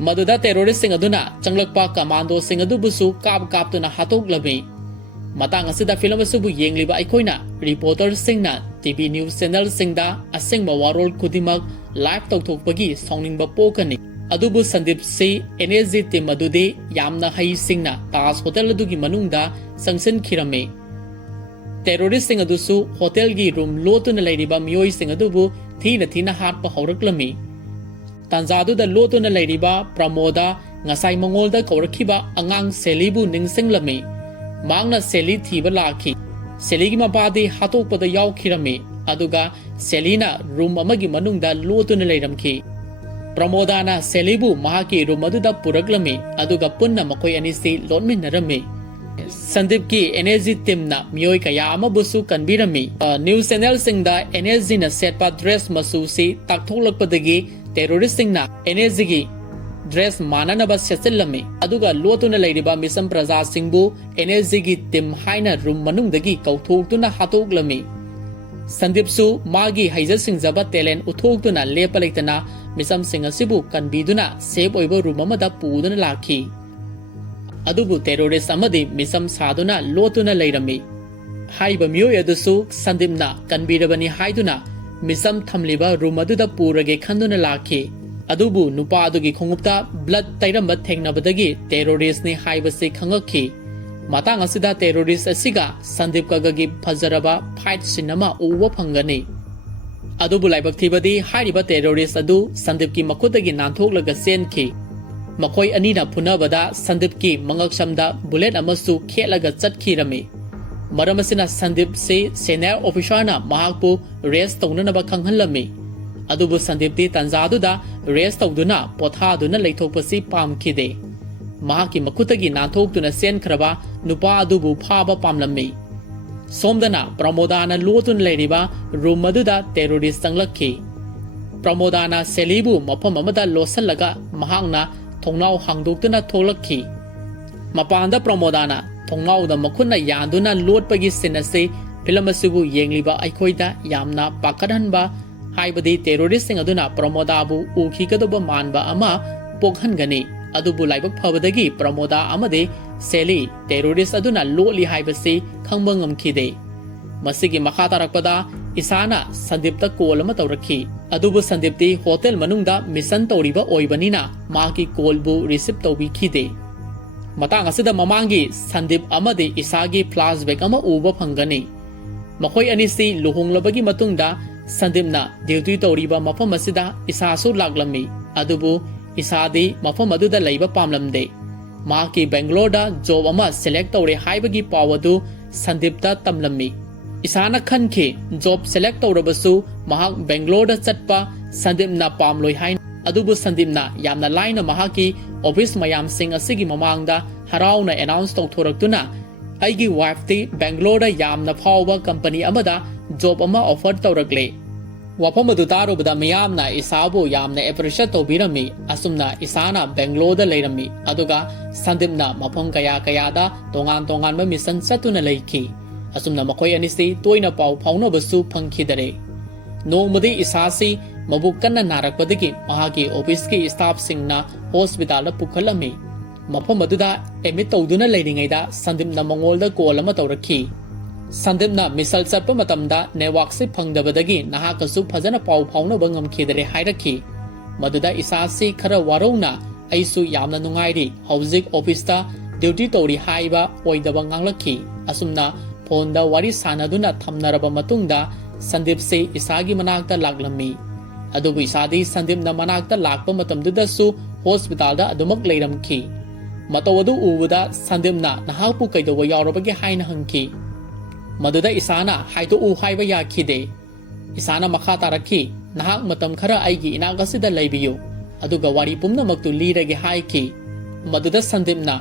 ꯃꯗꯨꯗ ꯇꯦꯔꯣꯔꯤꯁꯁꯤꯡ ꯑꯗꯨꯅ ꯆꯪꯂꯛꯄ ꯀꯃꯥꯟꯗꯣꯁꯤꯡ ꯑꯗꯨꯕꯨꯁꯨ ꯀꯥꯞꯇꯨꯅ ꯍꯥꯠꯇꯣꯛꯂꯝꯃꯤ꯫ ꯃꯇꯥꯡ ꯑꯁꯤꯗ ꯐꯤꯂꯝ ꯑꯁꯤꯕꯨ ꯌꯦꯡꯂꯤꯕ ꯑꯩꯈꯣꯏꯅ ꯔꯤꯄꯣꯔꯇꯔꯁꯤꯡꯅ ꯇꯤꯚꯤ ꯅ꯭ꯌꯨꯁ ꯆꯦꯅꯦꯜꯁꯤꯡꯗ ꯑꯁꯦꯡꯕ ꯋꯥꯔꯣꯜ ꯈꯨꯗꯤꯡꯃꯛ ꯂꯥꯏꯚ ꯇꯧꯊꯣꯛꯄꯒꯤ ꯁꯥꯎꯅꯤꯡꯕ ꯄꯣꯛꯀꯅꯤ꯫ ꯑꯗꯨꯕꯨ ꯁꯟꯗꯤꯞꯁꯤ NSG ꯇꯤꯝ ꯑꯗꯨꯗꯤ ꯌꯥꯝꯅ ꯍꯩꯁꯤꯡꯅ ꯇꯥꯖ ꯍꯣꯇꯦꯜ ꯑꯗꯨꯒꯤ ꯃꯅꯨꯡꯗ ꯆꯪꯁꯤꯟꯈꯤꯔꯝꯃꯤ꯫ ꯇꯦꯔꯣꯔꯤꯁꯁꯤꯡ ꯑꯗꯨꯁꯨ ꯍꯣꯇꯦꯜꯒꯤ ꯔꯨꯝ ꯂꯣꯠꯇꯨꯅ ꯂꯩꯔꯤꯕ ꯃꯤꯑꯣꯏꯁꯤꯡ ꯑꯗꯨꯕꯨ ꯊꯤꯅ ꯍꯥꯠꯄ ꯍꯧꯔꯛꯂꯝꯃꯤ꯫ ꯇꯥꯟꯖꯥꯗꯨꯗ ꯂꯣꯠꯇꯨꯅ ꯂꯩꯔꯤꯕ ꯄ꯭ꯔꯃꯣꯗ ꯉꯁꯥꯏ ꯃꯉꯣꯟꯗ ꯀꯧꯔꯛꯈꯤꯕ ꯑꯉꯥꯡ ꯁꯦꯂꯤꯕꯨ ꯅꯤꯡꯁꯤꯡꯂꯝꯃꯤ꯫ ꯃꯍꯥꯛꯅ ꯁꯦꯂꯤ ꯊꯤꯕ ꯂꯥꯛꯈꯤ꯫ ꯁꯦꯂꯤꯒꯤ ꯃꯄꯥꯗꯤ ꯍꯥꯠꯇꯣꯛꯄꯗ ꯌꯥꯎꯈꯤꯔꯝꯃꯤ꯫ ꯑꯗꯨꯒ ꯁꯦꯂꯤꯅ ꯔꯨꯝ ꯑꯃꯒꯤ ꯃꯅꯨꯡꯗ ꯂꯣꯠꯇꯨꯅ ꯂꯩꯔꯝꯈꯤ꯫ ꯄ꯭ꯔꯃꯣꯗꯥꯅ ꯁꯦꯂꯤꯕꯨ ꯃꯍꯥꯛꯀꯤ ꯔꯨꯝ ꯑꯗꯨꯗ ꯄꯨꯔꯛꯂꯝꯃꯤ꯫ ꯑꯗꯨꯒ ꯄꯨꯟꯅ ꯃꯈꯣꯏ ꯑꯅꯤꯁꯤ ꯂꯣꯠꯃꯤꯟꯅꯔꯝꯃꯤ꯫ ꯁꯟꯗꯤꯞꯀꯤ NSG ꯇꯤꯝꯅ ꯃꯤꯑꯣꯏ ꯀꯌꯥ ꯑꯃꯕꯨꯁꯨ ꯀꯟꯕꯤꯔꯝꯃꯤ꯫ ꯅ꯭ꯌꯨꯁ ꯆꯦꯅꯦꯜꯁꯤꯡꯗ NSGꯅ ꯁꯦꯠꯄ ꯗ꯭ꯔꯦꯁ ꯃꯆꯨꯁꯤ ꯇꯥꯛꯊꯣꯛꯂꯛꯄꯗꯒꯤ ꯇꯦꯔꯣꯔꯤꯁꯁꯤꯡꯅ NSGꯒꯤ ꯗ꯭ꯔꯦꯁ ꯃꯥꯟꯅꯅꯕ ꯁꯦꯠꯆꯤꯜꯂꯝꯃꯤ꯫ ꯑꯗꯨꯒ ꯂꯣꯠꯇꯨꯅ ꯂꯩꯔꯤꯕ ꯃꯤꯆꯝ ꯄ꯭ꯔꯖꯥꯁꯤꯡꯕꯨ NSGꯒꯤ ꯇꯤꯝ ꯍꯥꯏꯅ ꯔꯨꯝ ꯃꯅꯨꯡꯗꯒꯤ ꯀꯧꯊꯣꯛꯇꯨꯅ ꯍꯥꯠꯇꯣꯛꯂꯝꯃꯤ꯫ ꯁꯟꯗꯤꯞꯁꯨ ꯃꯥꯒꯤ ꯍꯩꯖ ꯁꯤꯡꯖꯕ ꯇꯦꯂꯦꯟ ꯎꯠꯊꯣꯛꯇꯨꯅ ꯂꯦꯞꯄ ꯂꯩꯇꯅ ꯃꯤꯆꯝꯁꯤꯡ ꯑꯁꯤꯕꯨ ꯀꯟꯕꯤꯗꯨꯅ ꯁꯦꯞ ꯑꯣꯏꯕ ꯔꯨꯝ ꯑꯃꯗ ꯄꯨꯗꯨꯅ ꯂꯥꯛꯈꯤ꯫ ꯑꯗꯨꯕꯨ ꯇꯦꯔꯣꯔꯤꯁ ꯑꯃꯗꯤ ꯃꯤꯆꯝ ꯁꯥꯗꯨꯅ ꯂꯣꯠꯇꯨꯅ ꯂꯩꯔꯝꯃꯤ꯫ ꯍꯥꯏꯔꯤꯕ ꯃꯤꯑꯣꯏ ꯑꯗꯨꯁꯨ ꯁꯟꯗꯤꯞꯅ ꯀꯟꯕꯤꯔꯕꯅꯤ ꯍꯥꯏꯗꯨꯅ ꯃꯤꯆꯝ ꯊꯝꯂꯤꯕ ꯔꯨꯝ ꯑꯗꯨꯗ ꯄꯨꯔꯒꯦ ꯈꯟꯗꯨꯅ ꯂꯥꯛꯈꯤ꯫ ꯑꯗꯨꯕꯨ ꯅꯨꯄꯥ ꯑꯗꯨꯒꯤ ꯈꯣꯡꯎꯞꯇ ꯕ꯭ꯂꯗ ꯇꯩꯔꯝꯕ ꯊꯦꯡꯅꯕꯗꯒꯤ ꯇꯦꯔꯣꯔꯤꯁꯅꯤ ꯍꯥꯏꯕꯁꯤ ꯈꯪꯉꯛꯈꯤ꯫ ꯃꯇꯥꯡ ꯑꯁꯤꯗ ꯇꯦꯔꯣꯔꯤꯁ ꯑꯁꯤꯒ ꯁꯟꯗꯤꯞꯀꯒꯤ ꯐꯖꯔꯕ ꯐꯥꯏꯠ ꯁꯤꯟ ꯑꯃ ꯎꯕ ꯐꯪꯒꯅꯤ꯫ ꯑꯗꯨꯕꯨ ꯂꯥꯏꯕꯛ ꯊꯤꯕꯗꯤ ꯍꯥꯏꯔꯤꯕ ꯇꯦꯔꯣꯔꯤꯁ ꯑꯗꯨ ꯁꯟꯗꯤꯞꯀꯤ ꯃꯈꯨꯠꯇꯒꯤ ꯅꯥꯟꯊꯣꯛꯂꯒ ꯆꯦꯟꯈꯤ꯫ ꯃꯈꯣꯏ ꯑꯅꯤꯅ ꯐꯨꯅꯕꯗ ꯁꯟꯗꯤꯞꯀꯤ ꯃꯉꯛꯁꯝꯗ ꯕꯨꯂꯦꯠ ꯑꯃꯁꯨ ꯈꯦꯠꯂꯒ ꯆꯠꯈꯤꯔꯝꯃꯤ꯫ ꯃꯔꯝ ꯑꯁꯤꯅ ꯁꯟꯗꯤꯞꯁꯤ ꯁꯦꯅꯤꯌꯔ ꯑꯣꯐꯤꯁꯥꯔꯅ ꯃꯍꯥꯛꯄꯨ ꯔꯦꯁ ꯇꯧꯅꯅꯕ ꯈꯪꯍꯜꯂꯝꯃꯤ꯫ ꯑꯗꯨꯕꯨ ꯁꯟꯗꯤꯞꯇꯤ ꯇꯥꯟꯖꯥꯗꯨꯗ ꯔꯦꯁ ꯇꯧꯗꯨꯅ ꯄꯣꯊꯥꯗꯨꯅ ꯂꯩꯊꯣꯛꯄꯁꯤ ꯄꯥꯝꯈꯤꯗꯦ꯫ ꯃꯍꯥꯛꯀꯤ ꯃꯈꯨꯠꯇꯒꯤ ꯅꯥꯟꯊꯣꯛꯇꯨꯅ ꯆꯦꯟꯈ꯭ꯔꯕ ꯅꯨꯄꯥ ꯑꯗꯨꯕꯨ ꯐꯥꯕ ꯄꯥꯝꯂꯝꯃꯤ꯫ ꯁꯣꯝꯗꯅ ꯄ꯭ꯔꯃꯣꯗꯥꯅ ꯂꯣꯠꯇꯨꯅ ꯂꯩꯔꯤꯕ ꯔꯨꯝ ꯑꯗꯨꯗ ꯇꯦꯔꯣꯔꯤꯁ ꯆꯪꯂꯛꯈꯤ꯫ ꯄ꯭ꯔꯃꯣꯗꯥꯅ ꯁꯦꯂꯤꯕꯨ ꯃꯐꯝ ꯑꯃꯗ ꯂꯣꯠꯁꯤꯜꯂꯒ ꯃꯍꯥꯛꯅ ꯊꯣꯡꯅꯥꯎ ꯍꯥꯡꯗꯣꯛꯇꯨꯅ ꯊꯣꯛꯂꯛꯈꯤ꯫ ꯃꯄꯥꯟꯗ ꯄ꯭ꯔꯃꯣꯗꯥꯅ ꯊꯣꯡꯅꯥꯎꯗ ꯃꯈꯨꯠꯅ ꯌꯥꯟꯗꯨꯅ ꯂꯣꯠꯄꯒꯤ ꯁꯤꯟ ꯑꯁꯤ ꯐꯤꯂꯝ ꯑꯁꯤꯕꯨ ꯌꯦꯡꯂꯤꯕ ꯑꯩꯈꯣꯏꯗ ꯌꯥꯝꯅ ꯄꯥꯈꯠꯍꯟꯕ haibadi terrorist sing aduna Pramoda bu ukhigadoba manba ama pokhangani adubu laibak phabadagi Pramoda amade Saiee terrorist aduna loli haibasi khangba ngamkhide masigi makha tarakpada isana Sandeepta call ama tawrakhi adubu Sandeepti hotel manungda mission tawriba oibanina maki call bu receive tawbikhide matang asida mamangi Sandeep amade isagi flashback ama uba phangani makhoi anisi luhonglabagi matungda Sandeepna duty tawriba mafam asida isasu laglami adubu isadi mafam aduda leiba pamlamde maki Bangalore da job ama select tawre haibagi pawadu Sandeepta tamlami isana khanke job select tawrabasu mahak Bangalore da chatpa Sandeepna pamloi hain adubu Sandeepna yamna line mahaki office mayam sing asigi mamangda harauna announce tawthoraktuna aigi wife ti Bangalore da yamna phawba company amada job ama offer tawrakle wafam adu tarubada miyamna isabu yamna appreciate tawbirami asumna isana Bangalore da leirami aduga Sandeepna mafam kaya da tongan ma mission satuna leiki asumna makhoi anisi toina paw phaunabasu phangkhidare nongmadi isasi mabuk kanna narakpadagi mahagi office ki staff singna hospital da pukhalami mafam aduda admit tawduna leiringaida Sandeepna mangolda call ama tawrakhi Sandeepna misal chatpa matamda network se phangdabadagi nahakasu phajana paw phaunaba ngamkhidare hairakhi maduda isasi khara warona aisu yamna nungairi housing office ta duty tawri haiba oidaba nganglakhi asumna phone da wari sanaduna thamnaraba matungda Sandeep se isagi manakta laglami adubu isadi Sandeepna manakta lakpa matamdudasu hospital da adumak leiramki matawadu ubuda Sandeepna nahapu kaidawa yaurabagi haina hangki maduda isana haitu u haiba yakhide isana makha tarakhi nahak matam khara aigi inagasida leibiyu aduga wari pumnamaktu lirage haiki maduda Sandeepna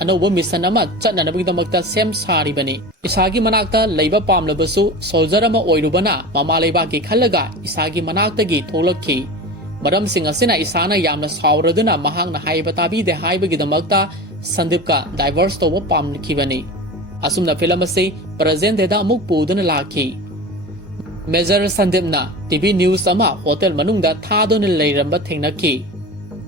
anoba mission ama chatnanabagidamagta sem saribani isagi manakta leiba pamlabasu soldier ama oirubana mama leibaki khallaga isagi manaktagi tholakhi maram sing asina isana yamna sawraduna mahangna haiba tabi de haibagidamakta Sandeepka divorce toba pamkhibani asumna film ase present da amuk puduna lakhi Major Sandeepna TV news ama hotel manungda thadona leiramba thengnakhi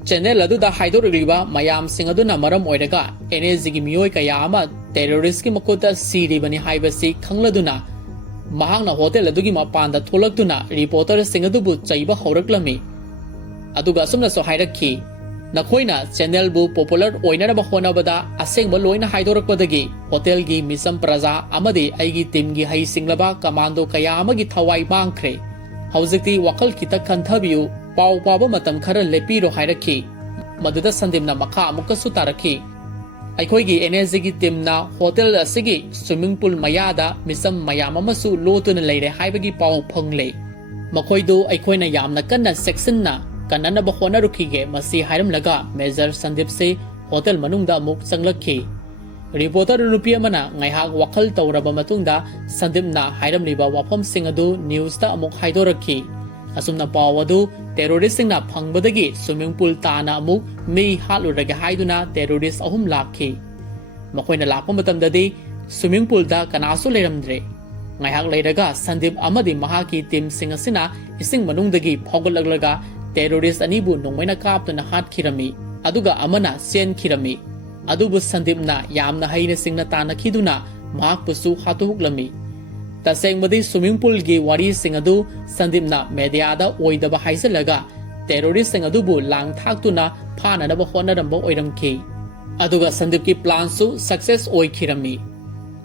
channel aduda haidorigriba mayam sing aduna maram oiraga energy gi miyoi kaya ama terrorist ki makota siribani haibasi khangladuna mahangna hotel adugi mapanda tholaktuna reporter sing adubu chaiba horaklami aduga asumna so hairakhi nakhoina channel bu popular oinaraba honabada asengba loina haidorakpadagi hotel gi misam praja amadi aigi team gi hai singlaba commando kaya amagi thawai mangkhre haujikti wakal kita kanthabiu paw paba matam khara lepiro hairakhi maduda Sandeepna makha amukasu tarakhi aikhoi gi energy gi team na hotel asigi swimming pool mayada misam mayam amasu lotuna leire haibagi paw phangle makhoidu aikhoina yamna kanna section na kanana ba khona rukhige masi hairam laga Major Sandeep se hotel manungda amuk changlakhi reporter rupi amana ngaihak wakhal tawraba matungda Sandeepna hairam liba wafam singadu news ta amuk haidorakhi asumna pawadu terrorist singna phangbadagi swimming pool tana amuk mi haluraga haiduna terrorist ahum lakhi makhoina lakpa matamdadi swimming pool da kanasu leiramdre ngaihak leiraga Sandeep amadi mahaki team singasina ising manungdagi phogolaglaga terrorist anibu nongmaina kaptuna hat khirami aduga amana sen khirami adubu Sandeepna yamna haina singna tana khiduna mahak pusu hatuhuklami tasengmadi swimming pool gi wari singadu Sandeepna media da oidaba haisalaga terrorist singadubu lang thaktuna phana na ba honaramba oiramki aduga Sandeep ki plan su success oi khirami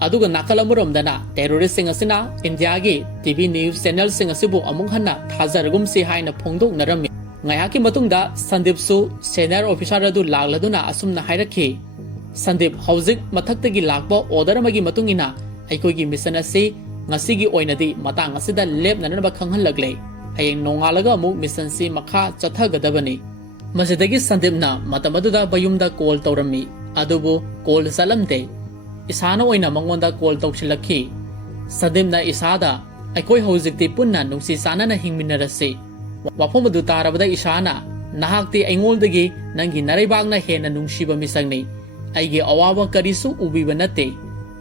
aduga nakalamuramdana terrorist singasina India gi TV news channel singasibu amung hanna thajargum si haina phongdok narami ngaihaki matungda Sandeep su senior officer adu lagladuna asumna hairakhi Sandeep haujik mathaktagi lakba order amagi matungina aikoigi mission ase ngasigi oinadi matang asida lepnanaba khanghallagle hayeng nongalaga amuk mission si makha chathagadabani masidagi Sandeepna matamaduda bayumda call tawrami adubu call salamte isana oina mangonda call tawsilakhi Sandeepna isada aikoi haujikti punna nungsi sanana hingminarase wafam adu tarabada isana nahakti aingoldagi nangi nareibagna hena nungsiba misangni aigi awaba karisu ubiba nate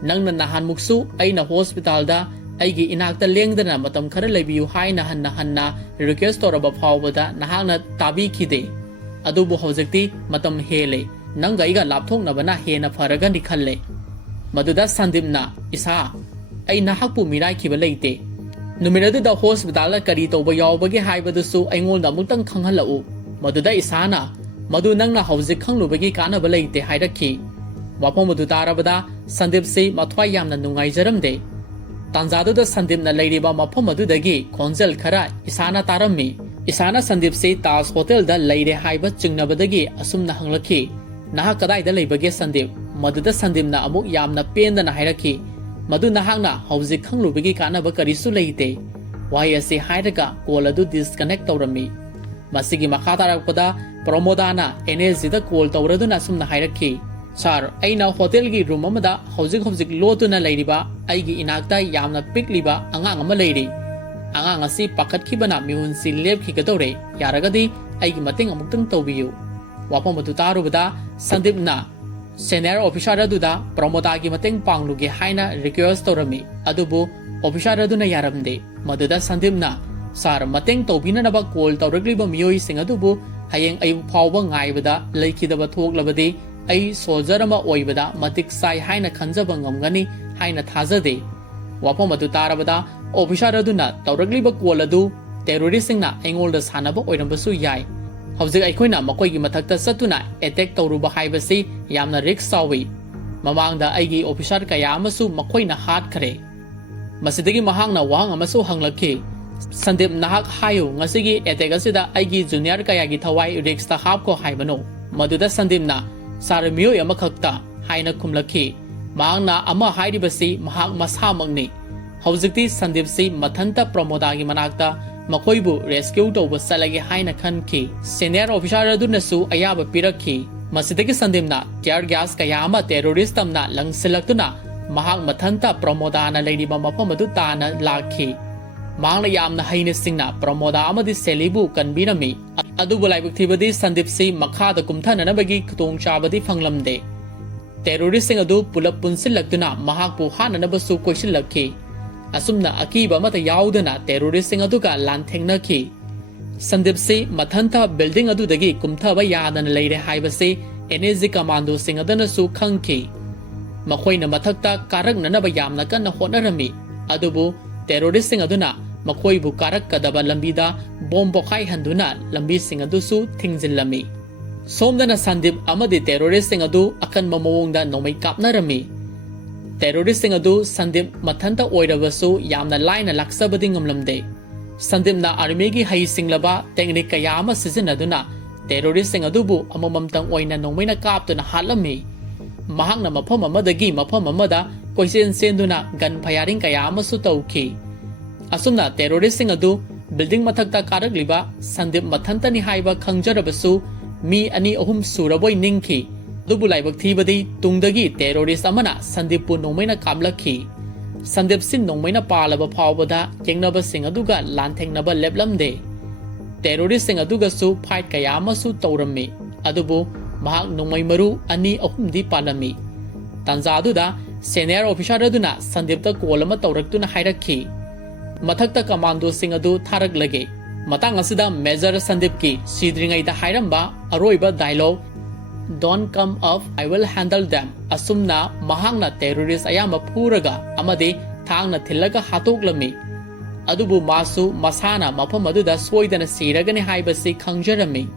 nangna nahan muksu aina hospital da ꯑꯩꯒꯤ ꯏꯅꯥꯛꯇ ꯂꯦꯡꯗꯅ ꯃꯇꯝ ꯈꯔ ꯂꯩꯕꯤꯌꯨ ꯍꯥꯏꯅ ꯍꯟꯅ ꯔꯤꯀ꯭ꯋꯦꯁ ꯇꯧꯔꯕ ꯐꯥꯎꯕꯗ ꯅꯍꯥꯛꯅ ꯇꯥꯕꯤꯈꯤꯗꯦ ꯑꯗꯨꯕꯨ ꯍꯧꯖꯤꯛꯇꯤ ꯃꯇꯝ ꯍꯦꯜꯂꯦ ꯅꯪꯒ ꯑꯩꯒ ꯂꯥꯞꯊꯣꯛꯅꯕꯅ ꯍꯦꯟꯅ ꯐꯔꯒꯅꯤ ꯈꯜꯂꯦ ꯃꯗꯨꯗ ꯁꯟꯗꯤꯞꯅ ꯏꯁꯥ ꯑꯩ ꯅꯍꯥꯛꯄꯨ ꯃꯤꯔꯥꯏꯈꯤꯕ ꯂꯩꯇꯦ ꯅꯨꯃꯤꯠ ꯑꯗꯨꯗ ꯍꯣꯁꯄꯤꯇꯥꯜꯗ ꯀꯔꯤ ꯇꯧꯕ ꯌꯥꯎꯕꯒꯦ ꯍꯥꯏꯕꯗꯨꯁꯨ ꯑꯩꯉꯣꯟꯗ ꯑꯃꯨꯛꯇꯪ ꯈꯪꯍꯜꯂꯛꯎ ꯃꯗꯨꯗ ꯏꯁꯥꯅ ꯃꯗꯨ ꯅꯪꯅ ꯍꯧꯖꯤꯛ ꯈꯪꯂꯨꯕꯒꯤ ꯀꯥꯟꯅꯕ ꯂꯩꯇꯦ ꯍꯥꯏꯔꯛꯈꯤ ꯋꯥꯐꯝ ꯑꯗꯨ ꯇꯥꯔꯕꯗ ꯁꯟꯗꯤꯞꯁꯤ ꯃꯊ꯭ꯋꯥꯏ ꯌꯥꯝꯅ ꯅꯨꯡꯉꯥꯏꯖꯔꯝꯗꯦ ꯇꯥꯟꯖꯥꯗꯨꯗ ꯁꯟꯗꯤꯞꯅ ꯂꯩꯔꯤꯕ ꯃꯐꯝ ꯑꯗꯨꯗꯒꯤ ꯈꯣꯟꯖꯦꯜ ꯈꯔ ꯏꯁꯥꯅ ꯇꯥꯔꯝꯃꯤ ꯏꯁꯥꯅ ꯁꯟꯗꯤꯞꯁꯤ ꯇꯥꯖ ꯍꯣꯇꯦꯜꯗ ꯂꯩꯔꯦ ꯍꯥꯏꯕ ꯆꯤꯡꯅꯕꯗꯒꯤ ꯑꯁꯨꯝꯅ ꯍꯪꯂꯛꯈꯤ ꯅꯍꯥꯛ ꯀꯗꯥꯏꯗ ꯂꯩꯕꯒꯦ ꯁꯟꯗꯤꯞ ꯃꯗꯨꯗ ꯁꯟꯗꯤꯞꯅ ꯑꯃꯨꯛ ꯌꯥꯝꯅ ꯄꯦꯟꯗꯅ ꯍꯥꯏꯔꯛꯈꯤ ꯃꯗꯨ ꯅꯍꯥꯛꯅ ꯍꯧꯖꯤꯛ ꯈꯪꯂꯨꯕꯒꯤ ꯀꯥꯟꯅꯕ ꯀꯔꯤꯁꯨ ꯂꯩꯇꯦ ꯋꯥꯍꯩ ꯑꯁꯤ ꯍꯥꯏꯔꯒ ꯀꯣꯜ ꯑꯗꯨ ꯗꯤꯁꯀꯅꯦꯛ ꯇꯧꯔꯝꯃꯤ ꯃꯁꯤꯒꯤ ꯃꯈꯥ ꯇꯥꯔꯛꯄꯗ ꯄ꯭ꯔꯃꯣꯗꯥꯅ ꯑꯦꯅꯦꯁꯤꯗ ꯀꯣꯜ ꯇꯧꯔꯗꯨꯅ ꯑꯁꯨꯝꯅ ꯍꯥꯏꯔꯛꯈꯤ ꯁꯥꯔ ꯑꯩꯅ ꯍꯣꯇꯦꯜꯒꯤ ꯔꯨꯝ ꯑꯃꯗ ꯍꯧꯖꯤꯛ ꯂꯣꯠꯇꯨꯅ ꯂꯩꯔꯤꯕ ꯑꯩꯒꯤ ꯏꯅꯥꯛꯇ ꯌꯥꯝꯅ ꯄꯤꯛꯂꯤꯕ ꯑꯉꯥꯡ ꯑꯃ ꯂꯩꯔꯤ ꯑꯉꯥꯡ ꯑꯁꯤ ꯄꯥꯈꯠꯈꯤꯕꯅ ꯃꯤꯍꯨꯟꯁꯤ ꯂꯦꯞꯈꯤꯒꯗꯧꯔꯦ ꯌꯥꯔꯒꯗꯤ ꯑꯩꯒꯤ ꯃꯇꯦꯡ ꯑꯃꯨꯛꯇꯪ ꯇꯧꯕꯤꯌꯨ ꯋꯥꯐꯝ ꯑꯗꯨ ꯇꯥꯔꯨꯕꯗ ꯁꯟꯗꯤꯞꯅ ꯁꯦꯅꯤꯌꯔ ꯑꯣꯐꯤꯁꯥꯔ ꯑꯗꯨꯗ ꯄ꯭ꯔꯃꯣꯗꯥꯒꯤ ꯃꯇꯦꯡ ꯄꯥꯡꯂꯨꯒꯦ ꯍꯥꯏꯅ ꯔꯤꯀ꯭ꯋꯦꯁ ꯇꯧꯔꯝꯃꯤ ꯑꯗꯨꯕꯨ ꯑꯣꯐꯤꯁꯥꯔ ꯑꯗꯨꯅ ꯌꯥꯔꯝꯗꯦ ꯃꯗꯨꯗ ꯁꯟꯗꯤꯞꯅ ꯁꯥꯔ ꯃꯇꯦꯡ ꯇꯧꯕꯤꯅꯅꯕ ꯀꯣꯜ ꯇꯧꯔꯛꯂꯤꯕ ꯃꯤꯑꯣꯏꯁꯤꯡ ꯑꯗꯨꯕꯨ ꯍꯌꯦꯡ ꯑꯌꯨꯛ ꯐꯥꯎꯕ ꯉꯥꯏꯕꯗ ꯂꯩꯈꯤꯗꯕ ꯊꯣꯛꯂꯕꯗꯤ ꯑꯩ ꯁꯣꯜꯖꯔ ꯑꯃ ꯑꯣꯏꯕꯗ ꯃꯇꯤꯛ ꯆꯥꯏ ꯍꯥꯏꯅ ꯈꯟꯖꯕ ꯉꯝꯒꯅꯤ ꯍꯥꯏꯅ ꯊꯥꯖꯗꯦ ꯋꯥꯐꯝ ꯑꯗꯨ ꯇꯥꯔꯕꯗ ꯑꯣꯐꯤꯁꯥꯔ ꯑꯗꯨꯅ ꯇꯧꯔꯛꯂꯤꯕ ꯀꯣꯜ ꯑꯗꯨ ꯇꯦꯔꯣꯔꯤꯁꯁꯤꯡꯅ ꯑꯩꯉꯣꯟꯗ ꯁꯥꯟꯅꯕ ꯑꯣꯏꯔꯝꯕꯁꯨ ꯌꯥꯏ ꯍꯧꯖꯤꯛ ꯑꯩꯈꯣꯏꯅ ꯃꯈꯣꯏꯒꯤ ꯃꯊꯛꯇ ꯆꯠꯇꯨꯅ ꯑꯦꯇꯦꯛ ꯇꯧꯔꯨꯕ ꯍꯥꯏꯕꯁꯤ ꯌꯥꯝꯅ ꯔꯤꯛꯁ ꯆꯥꯎꯏ ꯃꯃꯥꯡꯗ ꯑꯩꯒꯤ ꯑꯣꯐꯤꯁꯥꯔ ꯀꯌꯥ ꯑꯃꯁꯨ ꯃꯈꯣꯏꯅ ꯍꯥꯠꯈ꯭ꯔꯦ ꯃꯁꯤꯗꯒꯤ ꯃꯍꯥꯛꯅ ꯋꯥꯍꯪ ꯑꯃꯁꯨ ꯍꯪꯂꯛꯈꯤ ꯁꯟꯗꯤꯞ ꯅꯍꯥꯛ ꯍꯥꯏꯌꯨ ꯉꯁꯤꯒꯤ ꯑꯦꯇꯦꯛ ꯑꯁꯤꯗ ꯑꯩꯒꯤ ꯖꯨꯅꯤꯌꯔ ꯀꯌꯥꯒꯤ ꯊꯋꯥꯏ ꯔꯤꯛꯁꯇ ꯍꯥꯞꯈꯣ ꯍꯥꯏꯕꯅꯣ ꯃꯗꯨꯗ ꯁꯟꯗꯤꯞꯅ ꯁꯥꯔ ꯃꯤꯑꯣꯏ ꯑꯃꯈꯛꯇ ꯍꯥꯏꯅ ꯈꯨꯝꯂꯛꯈꯤ ꯃꯍꯥꯛꯅ ꯑꯃ ꯍꯥꯏꯔꯤꯕꯁꯤ ꯃꯍꯥꯛ ꯃꯁꯥꯃꯛꯅꯤ ꯍꯧꯖꯤꯛꯇꯤ ꯁꯟꯗꯤꯞꯁꯤ ꯃꯊꯟꯇ ꯄ꯭ꯔꯃꯣꯗꯥꯒꯤ ꯃꯅꯥꯛꯇ ꯃꯈꯣꯏꯕꯨ ꯔꯦꯁꯀ꯭ꯌꯨ ꯇꯧꯕ ꯆꯠꯂꯒꯦ ꯍꯥꯏꯅ ꯈꯟꯈꯤ ꯁꯦꯅꯤꯌꯔ ꯑꯣꯐꯤꯁꯥꯔ ꯑꯗꯨꯅꯁꯨ ꯑꯌꯥꯕ ꯄꯤꯔꯛꯈꯤ ꯃꯁꯤꯗꯒꯤ ꯁꯟꯗꯤꯞꯅ ꯇꯤꯌꯔ ꯒ꯭ꯌꯥꯁ ꯀꯌా ꯑꯃ ꯇꯦꯔꯣꯔꯤꯁ ꯇꯝꯅ ꯂꯪꯁꯤꯜꯂꯛꯇꯨꯅ ꯃꯍꯥꯛ ꯃꯊꯟꯇ ꯄ꯭ꯔꯃꯣꯗꯥꯅ ꯂꯩꯔꯤꯕ ꯃꯐꯝ ꯑꯗꯨ ताना लाखी मांगना यामना हैने सिंगना प्रमोदा अमदि सेलिबु कनबिरमी अदुबु लाइबक थिबदि संदीप सी मखादा कुमथननबगी खुतोंग चाबदि फंगलमदे टेरोरिस्ट सिंग अदु पुलप पुनसिलक्तुना महाकपु हाननबसु क्वेश्चनलखी असुमना अकीबा मत याउदना टेरोरिस्ट सिंग अदुगा लांथेंगनखी संदीप सी मथंता बिल्डिंग अदुदगी कुमथबा यादन लेरे हाइबसे एनएजी कमांडो सिंग अदनसु खंगखी मखोइना मथक्ता कारकननबा यामना कन्ना होनरमी अदुबु टेरोरिस्ट सिंग अदुना मखोइबु कारककदबा लंबीदा बॉम्ब बोखाई हंदुना लंबी सिंग अदुसु थिंगजिलमी सोमदना संदीप अमदि टेरोरिस्ट सिंग अदु अकनबा मवोंगदा नोमै कापनरमी टेरोरिस्ट सिंग अदु संदीप मथंता ओइरबसु यामना लाइना लाक्सबदि ngमलमदे संदीपना आर्मी की हई सिंगलबा टेक्निक कया अमा सिजनदुना टेरोरिस्ट सिंग अदुबु अमममतंग ओइना नोमैना कापतुना हालमी महांगना मफम अमदगी मफम अमदा कोइसेन सेंदुना गन फायरिंग कया अमसु तौखी असुमना टेरोरिस्ट सिंग अदु बिल्डिंग मथक्ता कारकलिबा संदीप मथंतनी हाइबा खंगजरबसु मी अनि अहुम सुरबोय निंगखी दुबु लाइबक थीबदी तुंगदगी टेरोरिस्ट अमना संदीपु नोमैना कामलखी संदीप सिन नोमैना पालबा फावबदा येंगनबा सिंग अदुगा लांथेंगनबा लेबलमदे टेरोरिस्ट सिंग अदुगासु फाइट कया अमसु तौरम्मी अदुबु महाक नोमै मरु अनि अहुमदि पालमी तंजादुदा सीनियर ऑफिसर अदुना संदीपता कॉल अमा तौरक्तुना हाइरक्खी मथक्ता कमांडो सिंग अदु थारकलगे मतंग असिदा मेजर संदीप की सीद्रिंगैदा हाइरंबा अरोइबा dialogue Don't come up, I will handle them. Asumna mahangna terrorist ayama puraga amade thangna thillaga hatoklami. Adubu masu masana mafam aduda soidana siragani haibasi khangjarami.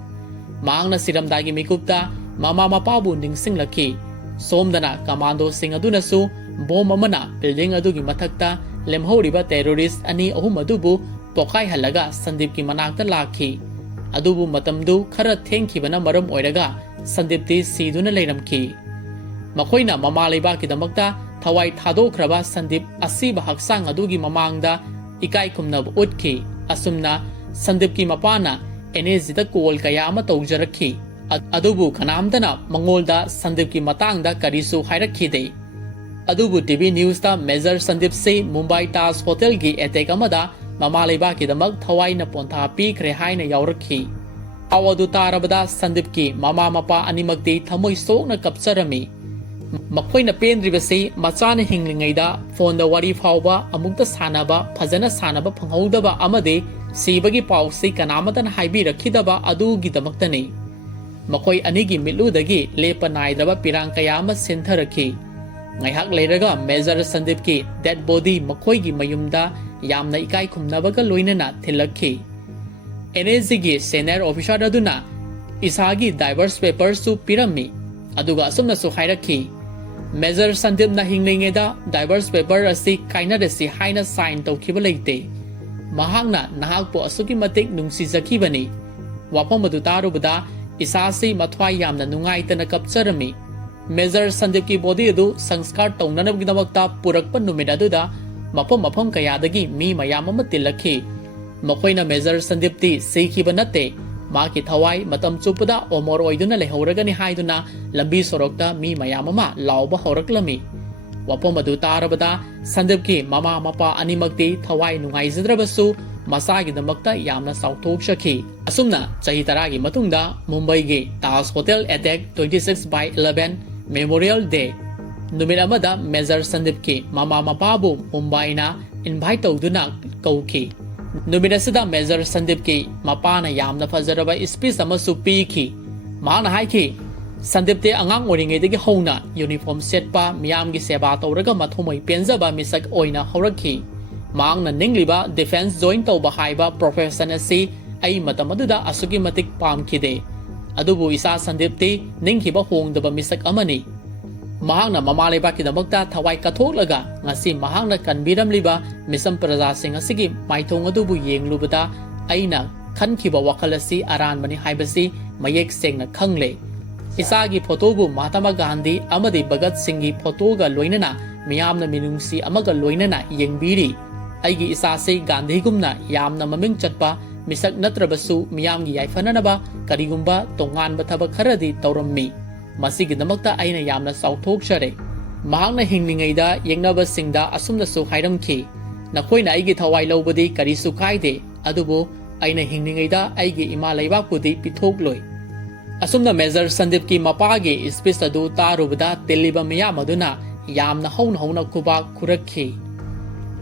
Mahangna siramdagi mikupta mama mapabu ningsinglaki. Somdana commando sing adunasu bom amana building adugi mathakta lemhoriba terrorist ani ahum adubu pokai halaga Sandeep ki manakta lakhi. Adubu matamdu khara thengkhibana maram oiraga संदीप्ति सीदुना लेरमखी मखोइना ममा लेबाकिदमक्ता थवाई थादोख्रबा संदीप असीबा हक्सांग अदुगी ममांगदा इकाई खुमनब उतखी असुमना संदीप की मपाना एनएजीदा कॉल कया अमा तौजरखी अदुबु खनामदना मंगोलदा संदीप की मतांगदा करिसु हाइरखीदे अदुबु टीवी न्यूज़दा मेजर संदीप से मुंबई ताज होटल की एटेक अमदा ममा लेबाकिदमक थवाईना पोंथा पीख्रे हाइना यावरखी अवधु तारबदा संदीप की ममा मपा अनिमक्ति थमोई सोकना कपचरमी ꯃꯈꯣꯏꯅ ꯄꯦꯟꯗ꯭ꯔꯤꯕꯁꯤ ꯃꯆꯥꯅ ꯍꯤꯡꯂꯤꯉꯩꯗ ꯐꯣꯟꯗ ꯋꯥꯔꯤ ꯐꯥꯎꯕ ꯑꯃꯨꯛꯇ ꯁꯥꯟꯅꯕ ꯐꯖꯅ ꯁꯥꯟꯅꯕ ꯐꯪꯍꯧꯗꯕ ꯑꯃꯗꯤ ꯁꯤꯕꯒꯤ ꯄꯥꯎꯁꯤ ꯀꯅꯥꯃꯇꯅ ꯍꯥꯏꯕꯤꯔꯛꯈꯤꯗꯕ ꯑꯗꯨꯒꯤꯗꯃꯛꯇꯅꯤ ꯃꯈꯣꯏ ꯑꯅꯤꯒꯤ ꯃꯤꯠꯂꯨꯗꯒꯤ ꯂꯦꯞꯄ ꯅꯥꯏꯗ꯭ꯔꯕ ꯄꯤꯔꯥꯡ ꯀꯌꯥ ꯑꯃ ꯁꯤꯟꯊꯔꯛꯈꯤ ꯉꯥꯏꯍꯥꯛ ꯂꯩꯔꯒ ꯃꯦꯖꯔ ꯁꯟꯗꯤꯞꯀꯤ ꯗꯦꯗ ꯕꯣꯗꯤ ꯃꯈꯣꯏꯒꯤ ꯃꯌꯨꯝꯗ ꯌꯥꯝꯅ ꯏꯀꯥꯏ ꯈꯨꯝꯅꯕꯒ ꯂꯣꯏꯅꯅ ꯊꯤꯜꯂꯛꯈꯤ NSGꯒꯤ ꯁꯦꯅꯤꯌꯔ ꯑꯣꯐꯤꯁꯥꯔ ꯑꯗꯨꯅ ꯏꯁꯥꯒꯤ ꯗꯥꯏꯚꯔꯁ ꯄꯦꯄꯔꯁꯨ ꯄꯤꯔꯝꯃꯤ ꯑꯗꯨꯒ ꯑꯁꯨꯝꯅꯁꯨ ꯍꯥꯏꯔꯛꯈꯤ Major Sandeepna hinglingeda diverse paper asi kainarasi haina sign tawkhiba leite mahakna nahakpo asuki matik nungsijakibani wafam adu tarubada isasi mathwai yamna nungaitana kapcharami Major Sandeep ki body adu sanskar tawnanabgidamakta purakpa numit aduda mafam kayadagi mi mayam ama tilakhi makoina Major Sandeep ti seikhiba natte माकी थवाई मतम चुपदा ओमोर ओइदुना लेहौरगनि हाइदुना लंबी सोरokta मी मयाम अमा लाउबा हौरक्लमी वपम अदु तारबदा संदीपकी ममा मपा अनिमक्ति थवाई नुंगाइजद्रबसु मसागिदमक्ता यामना साउथोकशखि असुमना चही तरागी मतुंगदा मुंबईगी Taj hotel attack 26/11 memorial day नुमित अमदा मेजर संदीपकी ममा मपाबु मुंबईना इनवाइट तौदुना कौखि नुमिनसदा मेजर संदीप की मपाना यामना फजरबा स्पीच अमसु पीखि माना हाइखि संदीप ते अंगांग ओरिंगेदगी हौना यूनिफॉर्म सेटपा मियामगी सेवा तौरगा मथोमै पेंजबा मिसक ओइना हौरखि मांगना निंगलिबा डिफेंस जॉइन तौबा हाइबा प्रोफेशन असि अई मतमदुदा असुगी मतिक पामखिदे अदुबु इसा संदीप ते निंगखिबा होंगदबा मिसक अमनि mahangna mamaleba kidamokta thawai katholaga ngasi mahangna kanbiramliba misam praja sing asigi maithong adubu yenglubada aina khankhiba wakhalasi aranbani haibasi mayek sengna khangle isagi photo bu Mahatma Gandhi amadi Bhagat Singh gi photo ga loinana miyamna minungsi amaga loinana yengbiri aigi isase Gandhi gumna yamna maming chatpa misak natrabasu miyamgi yaifananaba karigumba tongan bathaba kharadi taurammi मसीगिदमक्ता आइना यामना साउथोकशरे महांगना हिंगलिंगैदा येंगनबसिंगदा असुमनसु हाइरमखि नखोइना आइगी थवाई लौबदि करिसु काइदे अदुबु आइना हिंगलिंगैदा आइगी इमा लैबाकपुदि पिथोकलोय असुमना मेजर संदीप की मपागे स्पीच अदु तारुबदा तेलिबा मियाम अदुना यामना हौना खुबा खुरखि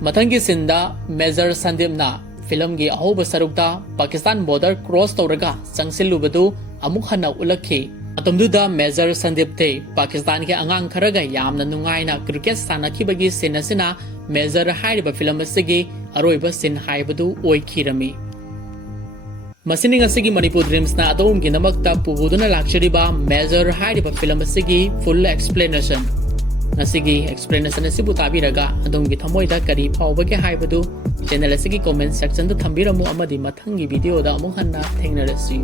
मथंगी सिंदा मेजर संदीपना फिल्म की अहोब सरुकता पाकिस्तान बॉर्डर क्रॉस तौरगा संगसिलुबदु अमुक हन्ना उलखि अतमदुदा मेजर संदीप थे पाकिस्तान के अंगांग खरगा यामना नुंगाइना क्रिकेट सानखिबगी सिन असिना मेजर हाइरिबा फिल्म असिगी अरोइबा सिन हाइबदु ओइखिरमी मसिनिंग असिगी मणिपुर ड्रीम्स ना अदोम की नमक्ता पुबुदुना लाक्चरिबा मेजर हाइरिबा फिल्म असिगी फुल एक्सप्लेनेशन नसिगी एक्सप्लेनेशन असिबु ताबिरगा अदोम की थमोइदा करी फावबगे हाइबदु चैनल असिगी कमेंट सेक्शन दा थंबिरमु अमदि मथंगी वीडियो दा अमुक हन्ना थेंगनरसि